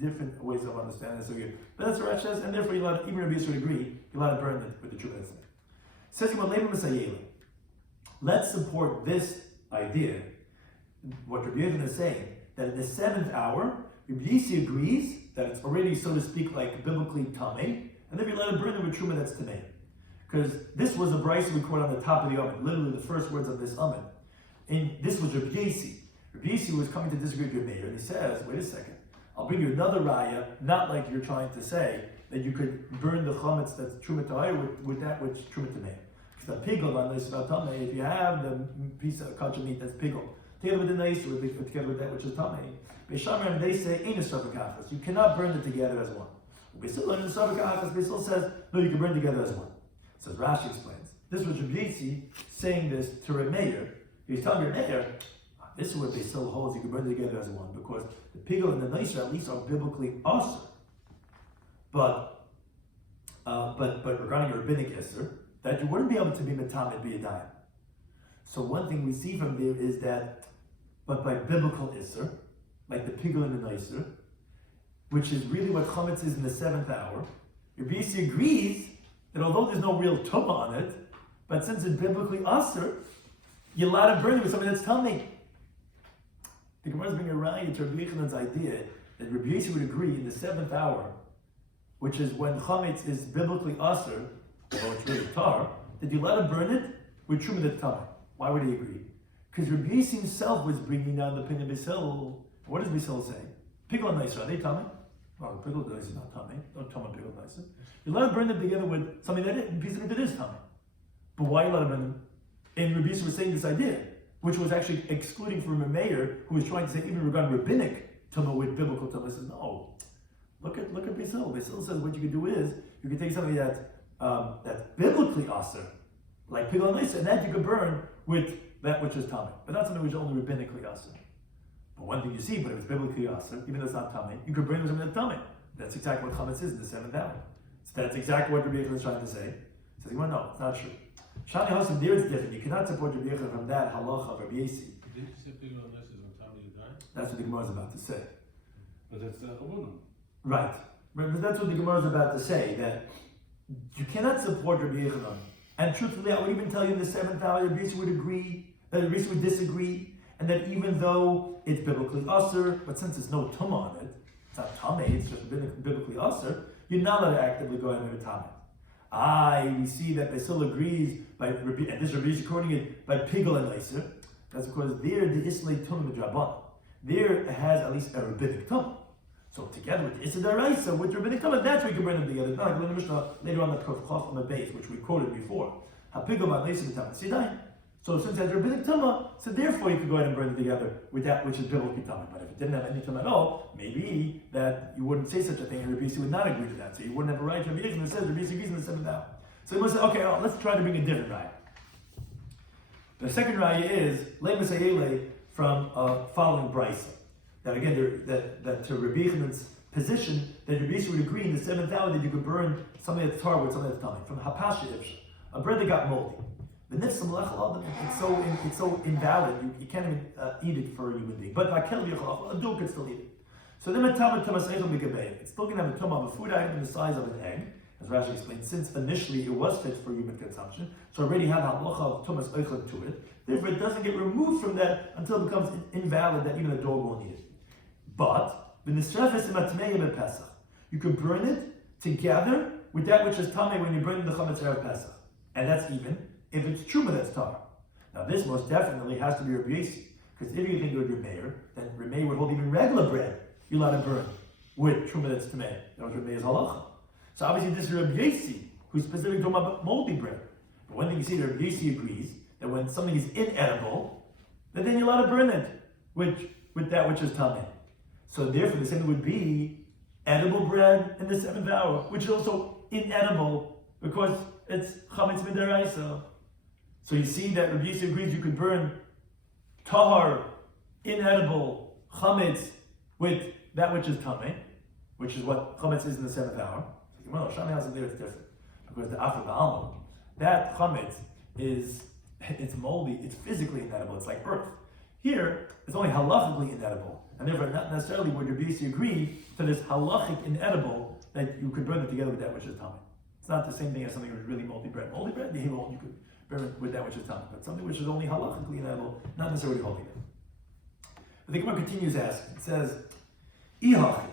different ways of understanding. So you, but that's what Rashi says, and therefore even Rabbi would agree you're allowed to burn it with the truma that's tamei. Says let's support this idea. What Rabbi Yochanan is saying, that in the 7th hour, Rabbi Yissi agrees that it's already, so to speak, like biblically tamei, and then we let it burn it with truma that's tamei. Because this was a brayso we quote on the top of the Amid, literally the first words of this Amid. And this was Rabbi Yissi. Rabbi Yissi was coming to disagree with Rabbi Meir, and he says, wait a second, I'll bring you another raya, not like you're trying to say that you could burn the chametz that's truma ta'ayir with that which truma tamei. Because the pigel on this tamei, if you have the piece of kosher meat that's pigel, together with the nice, together with that which is tamei. Beishamrim, they say, ain't a suffolk. You cannot burn it together as one. Beisil in the suffolk Beisil says, no, you can burn together as one. So Rashi explains. This was Rabbi Yissi saying this to Rabbi Meir. He's telling Rabbi Meir, this is what Beisil holds, you can burn together as one, because the pigel and the nicer at least are biblically awesome. But regarding a rabbinic isser, that you wouldn't be able to be metamed b'yadayim. So one thing we see from there is that, but by biblical isser, like the pigel and the nicer, which is really what chametz is in the 7th hour, Rabbi Yissi agrees that although there's no real tumah on it, but since it's biblically aser, you're allowed to burn it with something that's tamei. The Gemara is bringing a raya to Rabbi Yochanan's idea that Rabbi Yissi would agree in the 7th hour, which is when chametz is biblically aser, although it's really tar, that you're allowed to burn it with truma that's tamei. Why would he agree? Because Rabbi Yissi himself was bringing down the opinion of Beisil. What does Beisil say? Pigel and nicer, are they tamei? Well, the pigel and nicer is not tamei. Don't tamei pigel and nicer. You're allowed to burn them together with something that is, a piece of it that is tamei. But why are you allowed to burn them? And Rabbi Yissi was saying this idea, which was actually excluding from Rabbi Meir, who was trying to say even regarding rabbinic tumah with biblical tumah. He says, no. Look at Beisil. Beisil says what you can do is you can take something that's biblically aser, like pigel and nicer, and that you could burn with that which is tamei, but not something which is only rabbinically aser. But one thing you see, but if it's biblically aser, even though it's not tamei, you could burn with something that's tamei. That's exactly what chametz is in the 7th hour. So that's exactly what Rabbi Yochanan is trying to say. He says, well, no, it's not true. Shani Hasim, there is different. You cannot support Rabbi Yochanan from that halacha of Rabbi Yissi. Did you say pigel and nicer is when tamei you die? That's what the Gemara is about to say. But that's the Rabbanon. Right. But that's what the Gemara is about to say, that you cannot support Rabbi Yochanan. And truthfully, I would even tell you in the 7th hour, Rabbi Yissi would agree, that Rabbi Yissi would disagree, and that even though it's biblically aser, but since there's no tumah on it, it's not tamei, it's just biblically aser, you're not allowed to actively go ahead and make a tamei. We see that Beisil agrees by and this Rabbi Yissi quoting it by pigel and nicer. That's because there the islay tumah midrabanan. There it has at least a rabbinic tumah. So together with the Issa Daraisa, with Rabbinic Tumah, that's where you can bring them together. It's not like in the Mishnah later on the Chof on the base, which we quoted before. So since it has Rabbinic Tumah, so therefore you could go ahead and bring them together with that which is biblical Tumah. But if it didn't have any Tumah at all, maybe that you wouldn't say such a thing, and Rabbi Yossi would not agree to that. So you wouldn't have a right to Rabbi Yossi that says Rabbi Yossi agrees in the 7th hour. So you must say, okay, let's try to bring a different raya. The second raya is Le Mesayele from following Brisa. That again, that to Rabbi Yochanan's position, that Rabbi Yossi would agree in the 7th hour that you could burn something that's tar with something that's tummy. From Hapasha Ipsha, a bread that got moldy. The nifsam lechal, it's so invalid, you can't even eat it for a human being. But a dog could still eat it. So then it's still going to have a tumah of a food item the size of an egg, as Rashi explained, since initially it was fit for human consumption, so already had a halacha of tumas oichel to it. Therefore, it doesn't get removed from that until it becomes invalid that even a dog won't eat it. But the nisrefes imatmeim Pesach, you can burn it together with that which is tamei when you burn the chametz erev Pesach, and that's even if it's truma that's tar. Now this most definitely has to be Rabbi Yossi, because if you think it would be Meir, then Rabbi Meir would hold even regular bread you're allowed to burn with truma that's tamei. That was Rabbi Meir's halacha. So obviously this is Rabbi Yossi, who's specifically talking about moldy bread. But one thing you see that Rabbi Yossi agrees that when something is inedible, then you're allowed to burn it with that which is tamei. So therefore the same would be edible bread in the 7th hour, which is also inedible because it's chametz midaraisa. So you see that Rabbi Yossi agrees you could burn tahar, inedible, chametz with that which is tamei, which is what chametz is in the 7th hour. Well, Shami has it there, it's different. Because the Afra Ba'alma, that chametz it's moldy, it's physically inedible, it's like earth. Here, it's only halachically inedible. And therefore, not necessarily would Rabbi Yossi agree to this halachic inedible that you could burn it together with that which is tamei. It's not the same thing as something that's really moldy bread. Moldy bread, you could burn it with that which is tamei. But something which is only halachically inedible, not necessarily holy. But the Gemara continues asking, it says, Ihachi.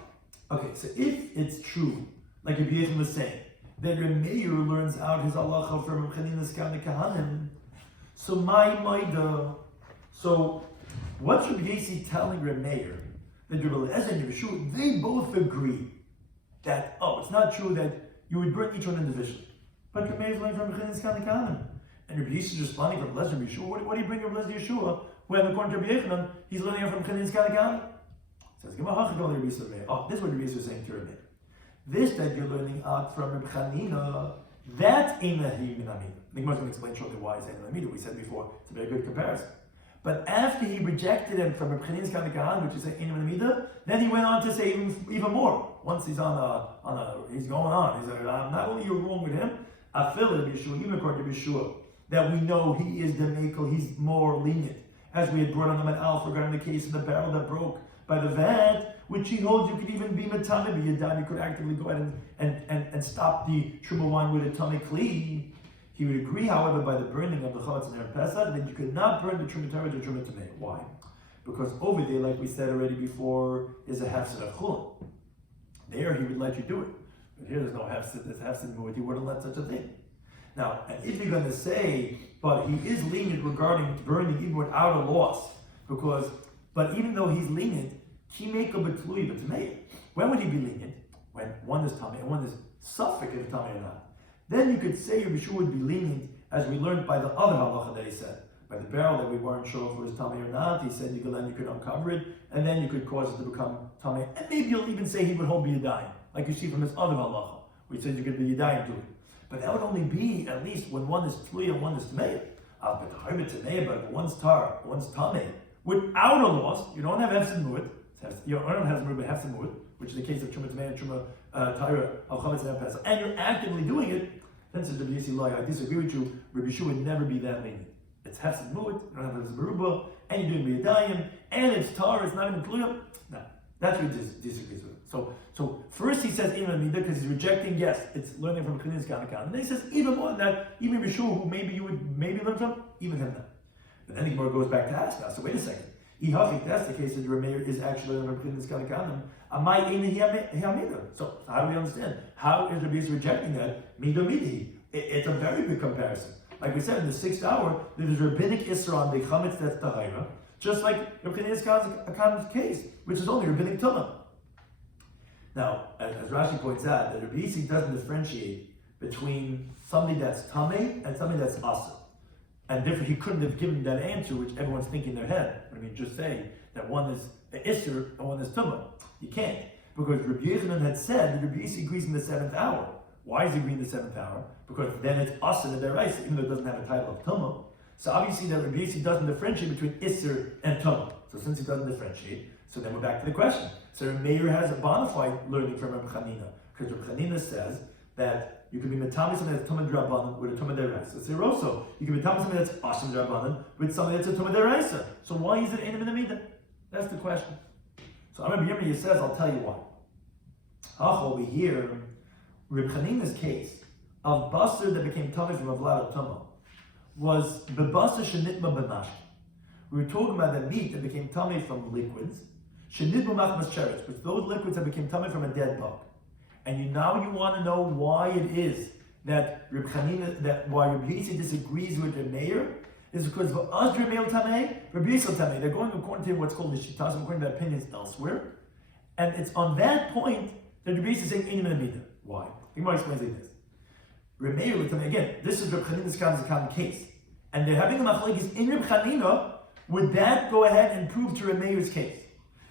Okay, so if it's true, like Rabbi Yochanan was saying, that Rabbi Meir learns out his halacha from Rabbi Chanina's Kahanim, so my maida. So what's Rabbi Yossi telling Rabbi Meir that Rabbi Eliezer and Rabbi Shua, they both agree that it's not true that you would burn each one individually. But Rabbi Meir is learning from Rabbi Chanina's Kahanim, and Rabbi Yossi is responding from Eliezer and Rabbi Shua. What do you bring Rabbi Eliezer and Yeshua when according to Rabbi Yochanan he's learning from Chanina's Kahanim? Says this is what Rabbi Yossi was saying to Rabbi Meir. This that you're learning out from Rabbi Chanina, that ain't a human amida. The Gemara is going to explain shortly why it's ain't an amida. We said before, it's a very good comparison. But after he rejected him from Rabbi Chanina's Kahan, which is ain't an amida, then he went on to say even more. Once he's he's going on. He's like, not only you're wrong with him, I feel it, Yeshua, even according to Yeshua, that we know he is the Mekel, he's more lenient. As we had brought on him at Alf regarding the case of the barrel that broke by the vat, which he holds you could even be matame b'yadam, you could actively go ahead and stop the truma wine with a tummy kli. He would agree, however, by the burning of the chametz and Pesach, that you could not burn the truma Torah to truma tamei. Why? Because over there, like we said already before, is a hefsed of chulin. There he would let you do it. But here there's no hefsed, there's hefsed mu'ud, he wouldn't let such a thing. Now, and if you're going to say, but he is lenient regarding burning even without a loss, but even though he's lenient, when would he be lenient? When one is tummy and one is suffix if tummy or not. Then you could say Rabbi Shua would be lenient, as we learned by the other halacha that he said. By the barrel that we weren't sure if it was tummy or not, he said you could uncover it, and then you could cause it to become tummy. And maybe you'll even say he would hold b'yadayim, like you see from his other halacha, where he said you could be yadayim to it. But that would only be at least when one is tluya and one is tmei. But if one's tar, one's tummy, without a loss, you don't have hefsed mu'ud. You don't have hefsed mu'ud, which is the case of truma tamei and truma taira of chametz and Pesach, and you're actively doing it. Then says Rabbi Yossi, I disagree with you. Rabbi Shua would never be that lenient. It's hefsed mu'ud, you don't have hefsed meruba, and you're doing b'yadayim, and it's tar, it's not even kluyah. No, that's what he disagrees with. So first he says even amida because he's rejecting. Yes, it's learning from Chanina's Kahan. And then he says even more than that, even Rabbi Shua, who maybe you would learn from, even him not. But then the Gemara goes back to ask now. So wait a second. That's the case that Rabbi Meir is actually learning from Chanina's Kahan. So how do we understand? How is Rabbi Yossi rejecting that? Midah. It's a very big comparison. Like we said, in the 6th hour, there's rabbinic isra on the chametz that's tahira, just like Rabbi Chanina's Kahan's case, which is only rabbinic tumah. Now, as Rashi points out, that Rabbi Yossi doesn't differentiate between something that's tamei and something that's asa. And therefore he couldn't have given that answer which everyone's thinking in their head. I mean, just say that one is isser and one is tumah. You can't. Because Rabbi Yochanan had said that Rabbi Yossi agrees in the 7th hour. Why is he agreeing in the 7th hour? Because then it's asa and deraisa, even though it doesn't have a title of tumah. So obviously that Rabbi Yossi doesn't differentiate between isser and tumah. So since he doesn't differentiate, so then we're back to the question. So Meir has a bona fide learning from Rabbi Chanina. Because Rabbi Chanina says that you can be metami something that's tumah drabanan with a tumah deraisa. So also, you can be metami something that's asa drabanan with something that's a tumah deraisa. So why is it enim in the midah? That's the question. So Rabbi Yirmiyah says, I'll tell you why. Over here, Rabbi Chanina's case of basar that became tummy from a vlad of tumah was bebasar shenitma b'mashki. We were talking about the meat that became tummy from liquids, shenitma machmas cheretz, which those liquids that became tummy from a dead bug. And now you want to know why it is that Rabbi Chanina, why Rabbi Yossi disagrees with Rabbi Meir, is because for us Rabbi Meir tamei, Rabbi Yossi tamei. They're going according to what's called the shittas, according to opinions elsewhere, and it's on that point that Rabbi Yossi is saying inim and amida. Why? The Gemara explains like this. Rabbi Meir with tamei again. This is Rabbi Chanina's common case, and they're having a machlekes in Rabbi Chanina. Would that go ahead and prove to Rabbi Meir's case?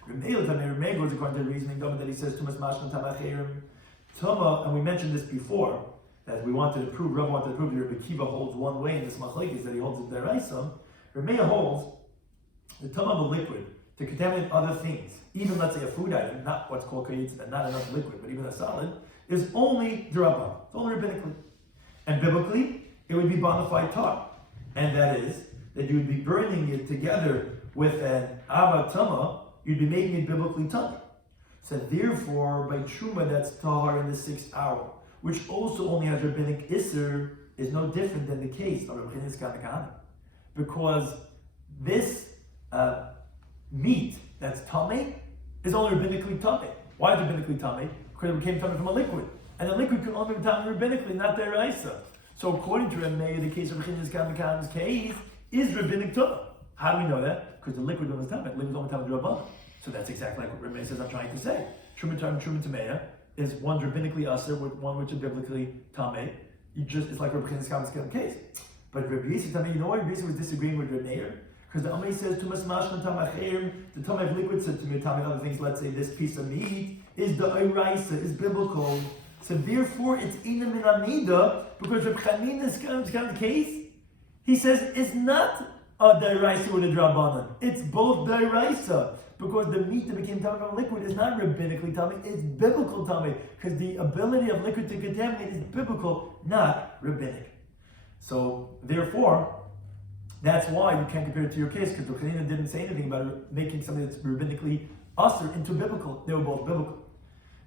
Rabbi Meir goes according to the reasoning that he says tumas mashkan tamacherim. Tuma, and we mentioned this before, that we wanted to prove, Rav wanted to prove that Rabbi Kiva holds one way in this machlekes, that he holds it deraisa. Rabbi Meir holds the tuma of a liquid to contaminate other things, even let's say a food item, not what's called kayitz, and not enough liquid, but even a solid, is only derabban. It's only rabbinically. And biblically, it would be bona fide tar. And that is, that you would be burning it together with an ava tuma, you'd be making it biblically tummy. So therefore, by truma that's tahar in the 6th hour, which also only has rabbinic isser, is no different than the case of Rabbi Chanina. Because this meat that's tamei is only rabbinically tamei. Why is it rabbinically tamei? Because it became tamei from a liquid, and the liquid could only be tamei rabbinically, not deraisa. So according to Rabbi Meir, the case of Rabbi Chanina's case is rabbinic tumah. How do we know that? Because the liquid was tamei. The liquid was only tamei drabanan. So that's exactly like what Rabbi Meir says I'm trying to say. Truma Tam, Truma Tameya is one rabbinically aser with one which is biblically tamei. It's like Rabbi Chanina's case. But Rabbi Yossi Tamei, you know why Rabbi Yossi was disagreeing with Rabbi Meir? Because the Amei says Tumas Mashkan Tamacherim, the tamei of liquid said to me, tamei other things. Let's say this piece of meat is the Oiraisa, is biblical. So therefore it's Inam in Amida, because Rabbi Chanina's case, he says it's not a Dairaisa with a Drabanan. It's both Dairaisa. Because the meat that became tamei from liquid is not rabbinically tamei, it's biblical tamei. Because the ability of liquid to contaminate is biblical, not rabbinic. So therefore, that's why you can't compare it to your case, because Chanina didn't say anything about making something that's rabbinically usher into biblical. They were both biblical.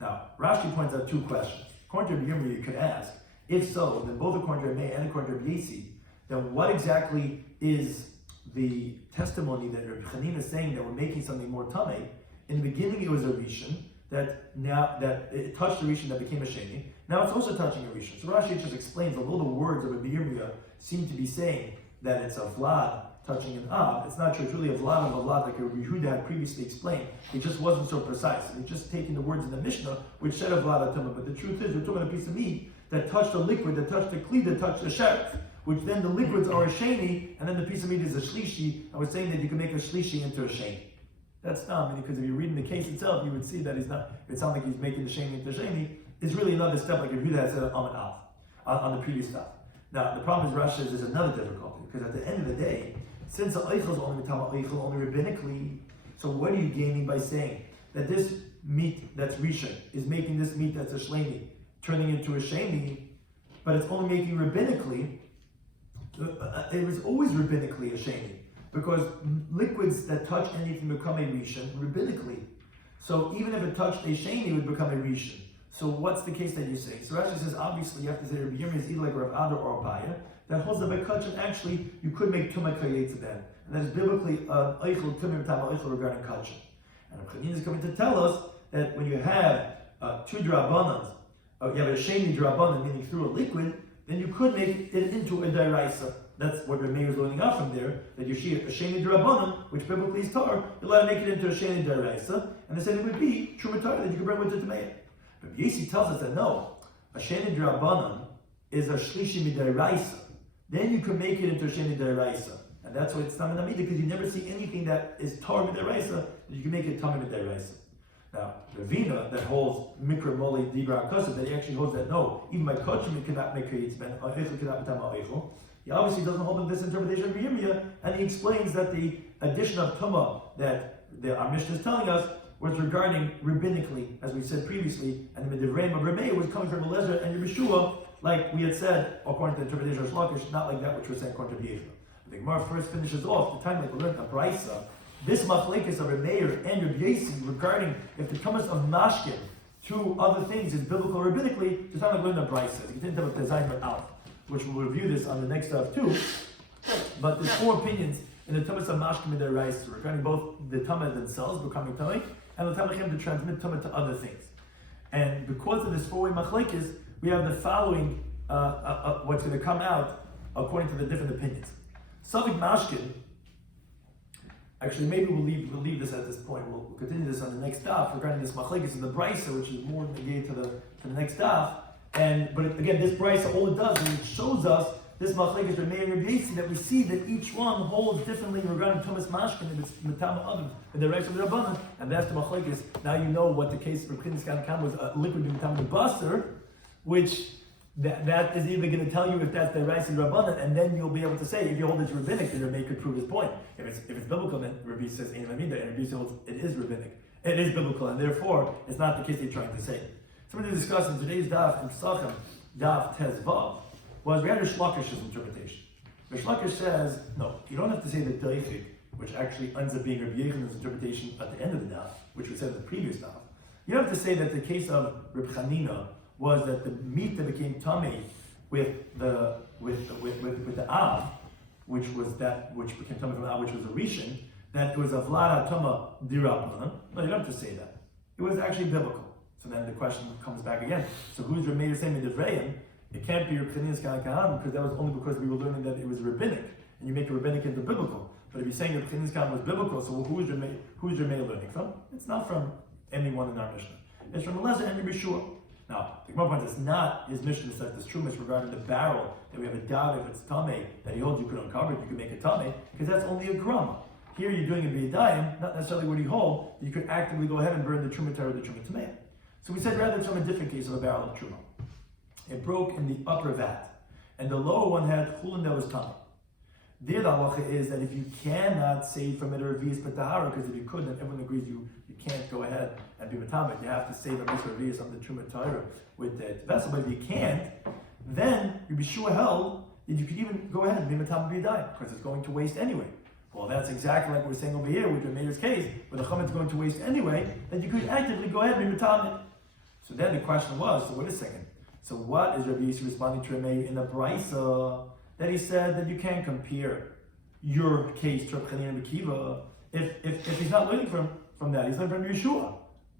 Now, Rashi points out 2 questions. According to Rabbi Yirmiyah, you could ask, if so, then both according to Rabbi Meir and according to Rabbi Yossi, then what exactly is the testimony that Rabbi Chanina is saying that we're making something more tamei? In the beginning it was a rishon, that now that it touched a rishon that became a sheni. Now it's also touching a rishon. So Rashi just explains, although the words of Rabbi Yirmiyah seem to be saying that it's a vlad touching an av, it's not true. It's really a vlad of a vlad, like Rabbi Yehuda had previously explained. It just wasn't so precise. It's just taking the words in the Mishnah, which said a vlad atumah. But the truth is, we're talking about a piece of meat that touched a liquid, that touched a kli, that touched a sheretz, which then the liquids are a sheni, and then the piece of meat is a shlishi, and we're saying that you can make a shlishi into a sheni. That's not, because if you're reading the case itself, you would see that he's not, it sounds like he's making the sheni into a sheni. It's really another step, like Yehuda had said on an av, on the previous stuff. Now, the problem is Rashi says there's another difficulty, because at the end of the day, since the eichel is only mitama eichel, only rabbinically, so what are you gaining by saying that this meat that's rishon is making this meat that's a shlemi turning into a sheni, but it's only making rabbinically? It was always rabbinically a sheni, because liquids that touch anything become a rishon rabbinically. So even if it touched a sheni, it would become a rishon. So what's the case that you say? So Rashi says obviously you have to say Rabbi Yirmiyah is either like Rav Ada or Abaya that holds that by kachin actually you could make tumah kayetz then, and that is biblically eichel tumim tama eichel regarding kachin. And Rabbi Chanina is coming to tell us that when you have 2 drabanans, you have a sheni drabanan meaning through a liquid, then you could make it into a dairaisa. That's what Rabbi Meir is learning out from there, that you see a sheni drabanan, which biblically is tar, you're allowed to make it into a sheni dairaisa, and they said it would be true tar that you could bring with the tamei. But Yesi tells us that no, a sheni d'Rabbanan is a shlishi mid'oraisa. Then you can make it into a sheni d'oraisa. And that's why it's tam and amida, because you never see anything that is Torah mid'oraisa, that you can make it tam mid'oraisa. Now, Ravina, that holds mikra moli dibra kosev, that he actually holds that no, even by kochim you cannot make kriyitz ben, oichel cannot become oichel. He obviously doesn't hold in this interpretation of Yirmiyah, and he explains that the addition of tumah that our Mishnah is telling us was regarding rabbinically, as we said previously, and the Medivreim of Rameh was coming from Eliezer and Yeshua, like we had said, according to the interpretation of Shlokish, not like that which was said according to Yeshua. The Gemara first finishes off the time like we learned at Brisa, this machlekes of Rameir and Rabbi Yesi regarding if the tumas of mashkin to other things is biblical or rabbinically, just like we learned at Brisa. You can think of Pesachim Daf, which we'll review this on the next Daf too. But there's four opinions in the tumas of mashkin and their rice regarding both the tumah themselves becoming tumah and the tamachim to transmit tumah to other things. And because of this four-way machlekes, we have the following what's going to come out according to the different opinions. Savik mashkin. Actually, maybe we'll leave this at this point. We'll continue this on the next daf regarding this machlekes in the brisa, which is more negated to the next daf. But again, this brisa, all it does is it shows us this machlekes Rameir and Rabbi Yesi, that we see that each one holds differently regarding tumas mashkin and its matama other and the rest of the rabbanon, and that's the machlekes. Now you know what the case for Prince Kan was a liquid matama the buster, which that is either going to tell you if that's the rice and rabbanon, and then you'll be able to say if you hold it's rabbinic, then Rabbi could prove his point. If it's biblical, then Rabbi says Ein Mamida, and Rabbi holds it is rabbinic, it is biblical, and therefore it's not the case they're trying to say. So we're going to discuss in today's daf in Psachim Daf Tezvav was we had Shlokish's interpretation. Shlokis says no, you don't have to say the Deichik, which actually ends up being Rabbi Yechanan's interpretation at the end of the daf, which we said in the previous daf. You don't have to say that the case of Reb Chanina was that the meat that became tummy with the av, which became tummy from the av, which was a rishon, that it was a vlada tuma dirabbanan. No, you don't have to say that. It was actually biblical. So then the question comes back again. So who's Rameir saying Medivreim? It can't be Reb Chanina's Kahan, because that was only because we were learning that it was rabbinic, and you make a rabbinic into biblical. But if you're saying Reb Chanina's Kahan was biblical, so who's Rameir learning from? It's not from anyone in our Mishnah. It's from Eliezer and Rabbi Shua. Now, the Gemara points, it's not his mission to set this trumas regarding the barrel, that we have a dab, if it's tameh, that he holds you could uncover it, you could make a tameh, because that's only a gram. Here you're doing a b'yadayim, not necessarily what you hold, you could actively go ahead and burn the truma or the truma tameh. So we said rather it's from a different case of a barrel of truma. It broke in the upper vat, and the lower one had chulin that was tameh. There the halacha is that if you cannot save from it a revius but tahara, because if you could, then everyone agrees you can't go ahead and be matamet. You have to save a revius on the truma tahara with that vessel. But if you can't, then Rabbi Shua held that you could even go ahead and be matamet b'yadayim, because it's going to waste anyway. Well, that's exactly like we're saying over here with the Meir's case, where the chametz is going to waste anyway, that you could actively go ahead and be matamet. So then the question was, so wait a second. So what is Rabbi Yisi responding to Rameir in the brisa that he said that you can't compare your case to Rabbi Chanina and Akiva if he's not learning from that, he's learning from Yeshua.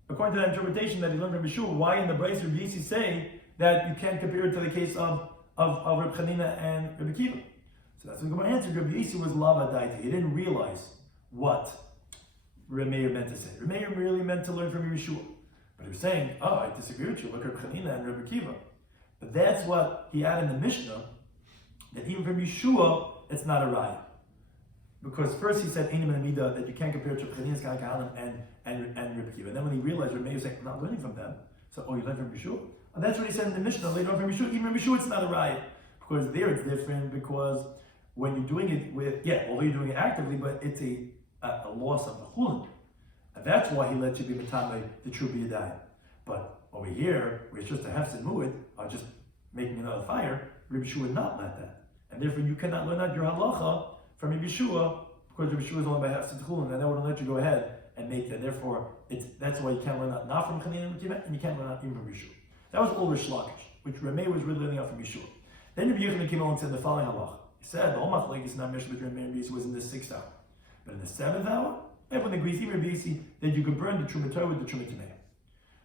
According to that interpretation that he learned from Yeshua, why in the brisa Rabbi Yisi say that you can't compare it to the case of Rabbi Chanina and Rabbi Akiva? So that's what I'm going to answer. Rabbi Yisi was lava daita. He didn't realize what Rameir meant to say. Rameir really meant to learn from Yeshua. But he was saying, I disagree with you, look at Rabbi Chanina and Rabbi Akiva. But that's what he had in the Mishnah, that even from Yeshua, it's not a raya. Because first he said, Einim and Amida, that you can't compare to Chanina's Kahanan and Rabbi Akiva. And then when he realized Rameir was saying, I'm not learning from them, so, you learn from Yeshua? And that's what he said in the Mishnah, later on from Yeshua. Even from Yeshua, it's not a raya. Because there it's different, because when you're doing it with, although you're doing it actively, but it's a loss of the chulin. And that's why he lets you be metamei the true b'yadayim. But over here, where it's just a hefsed mu'id, or just making another fire, Rabbi Shua would not let that. And therefore you cannot learn out your halacha from Rabbi Shua, because Rabbi Shua is only by hefsed chulin, and that wouldn't let you go ahead and make that. Therefore, that's why you can't learn out not from Chanina and Akiva, and you can't learn out even from Yeshua. That was all Rish Lakish, which Rameir was really learning out from Yeshua. Then Rabbi Yochanan came along and said the following halacha. He said the whole machlekes not Mishnah between Rameir and Rabbi Yisi was in the 6th hour. But in the 7th hour, everyone agrees, even Rabbi Yisi, that you could burn the truma Torah with the truma tamei.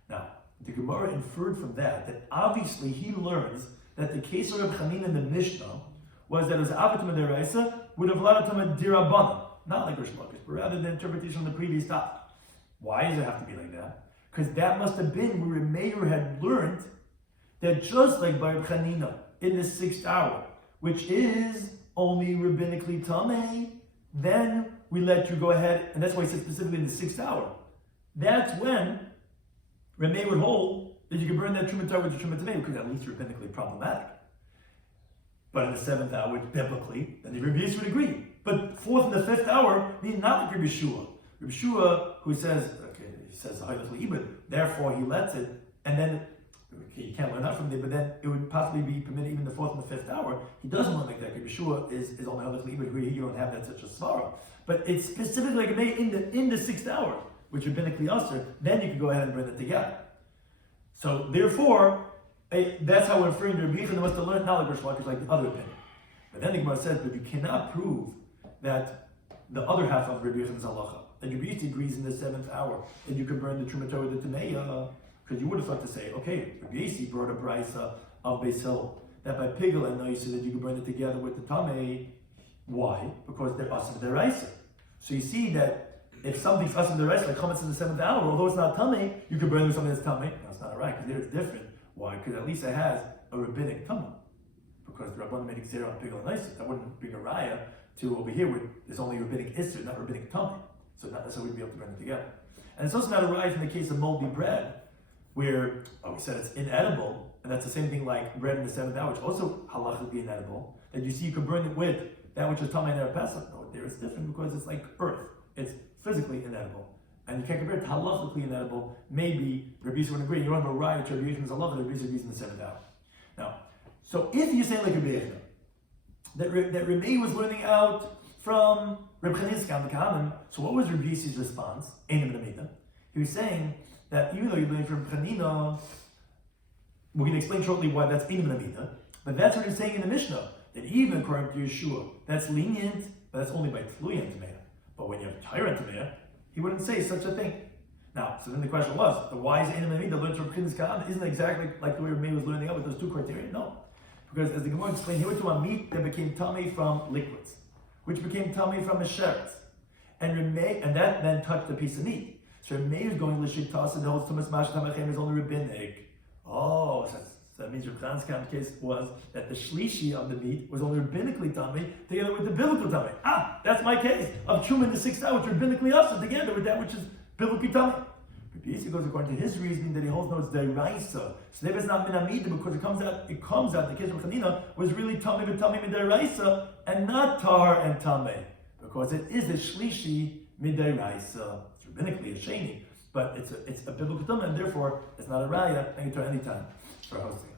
Now, the Gemara inferred from that obviously he learns that the case of Reb Chanina in the Mishnah was that it was Avatum Deraisa would have Ladatum Dirabbanan, not like Rish Lakish, but rather the interpretation of the previous daf. Why does it have to be like that? because that must have been where Meir had learned that just like by Chanina in the 6th hour, which is only rabbinically tamei, then we let you go ahead, and that's why he said specifically in the 6th hour. That's when Meir would hold that you could burn that Truma Torah with the Truma Tamei, because at least rabbinically problematic. But in the 7th hour, biblically, then the Rabbi Yisrael would agree. But 4th and the 5th hour, need not like Rabbi Shua. Rabbi Shua, who says, he says, therefore he lets it, and then, you can't learn that from there, but then it would possibly be permitted even the 4th and the 5th hour. He doesn't want to make that. Rabbi Shua is only Halach Libud, where you don't have that such a svara. But it's specifically like made in the 6th hour, which would rabbinically usher, then you can go ahead and bring it together. So therefore, that's how we're referring to Rabbi Yechon must have learned not like Rosh Hashanah, like the other opinion. But then the Gemara says, but you cannot prove that the other half of Rabbi Yechon's halacha, that Rabbi Yechon agrees in the 7th hour that you can burn the Truma Torah with the Tameya, because you would have thought to say, okay, Rabbi Yechon brought a brisa of Beis Hill that by Pigel and Noisa that you can burn it together with the Tamei. Why? Because they're asim deraisa. So you see that if something's asim deraisa, like chametz in the 7th hour, although it's not Tamei, you can burn it with something that's Tamei. No, it's not right, because there it's different. Why? Because at least it has a rabbinic tumah. Because the Rabban made Xer on Pigel and Noisa, that wouldn't bring a raya to over here where there's only rabbinic isser, not rabbinic tumah. So not necessarily we'd be able to burn it together. And it's also not a raya in the case of moldy bread, where we said it's inedible, and that's the same thing like bread in the 7th hour, which also halachically inedible, that you see you can burn it with that which is tamei in Erev Pesach. No, there it's different because it's like earth. It's physically inedible. And you can't compare it to halachically inedible. Maybe Rabbi Yisrael would agree. You don't have a riot to Rabbi Yisrael's halacha, Rabbi Yisrael in the 7th hour. Now, so if you're saying like Rabbi Yisrael, that Rabbi was learning out from Reb Chanina the Kahanim, so what was Rabbi Yisrael's response? Einim Namita. He was saying that even though you're learning from Chanina, we're going to explain shortly why that's Einim Namita, but that's what he's saying in the Mishnah, that even according to Yeshua, that's lenient, but that's only by Tluya and Tameya. But when you have Tyra and Tameya, he wouldn't say such a thing. Now, so then the question was, the why is Einim Namita learned from Chanina's Kahanim isn't exactly like the way Rabbi was learning out with those two criteria? No. Because as the Gemara explained, here we're talking about meat that became tummy from liquids, which became tummy from a sheretz. And that then touched a piece of meat. So Meir is going l'shiktas and holds Tumas Mash Tamachem is only rabbinic. Oh, so that means your Chan's case was that the shlishi of the meat was only rabbinically tummy together with the biblical tummy. Ah, that's my case of Truma in the 6th hour, which rabbinically usher together with that which is biblically tummy. Rabbi Yisrael goes according to his reasoning that he holds no it's deraisa. So if it's not minamida because it comes out the case of Chanina was really tummy with tummy midiraisa and not tar and tummy because it is a shlishi midiraisa. Rabbinically a sheni, but it's a biblical tumah, and therefore it's not a raya. Thank you to any time for hosting.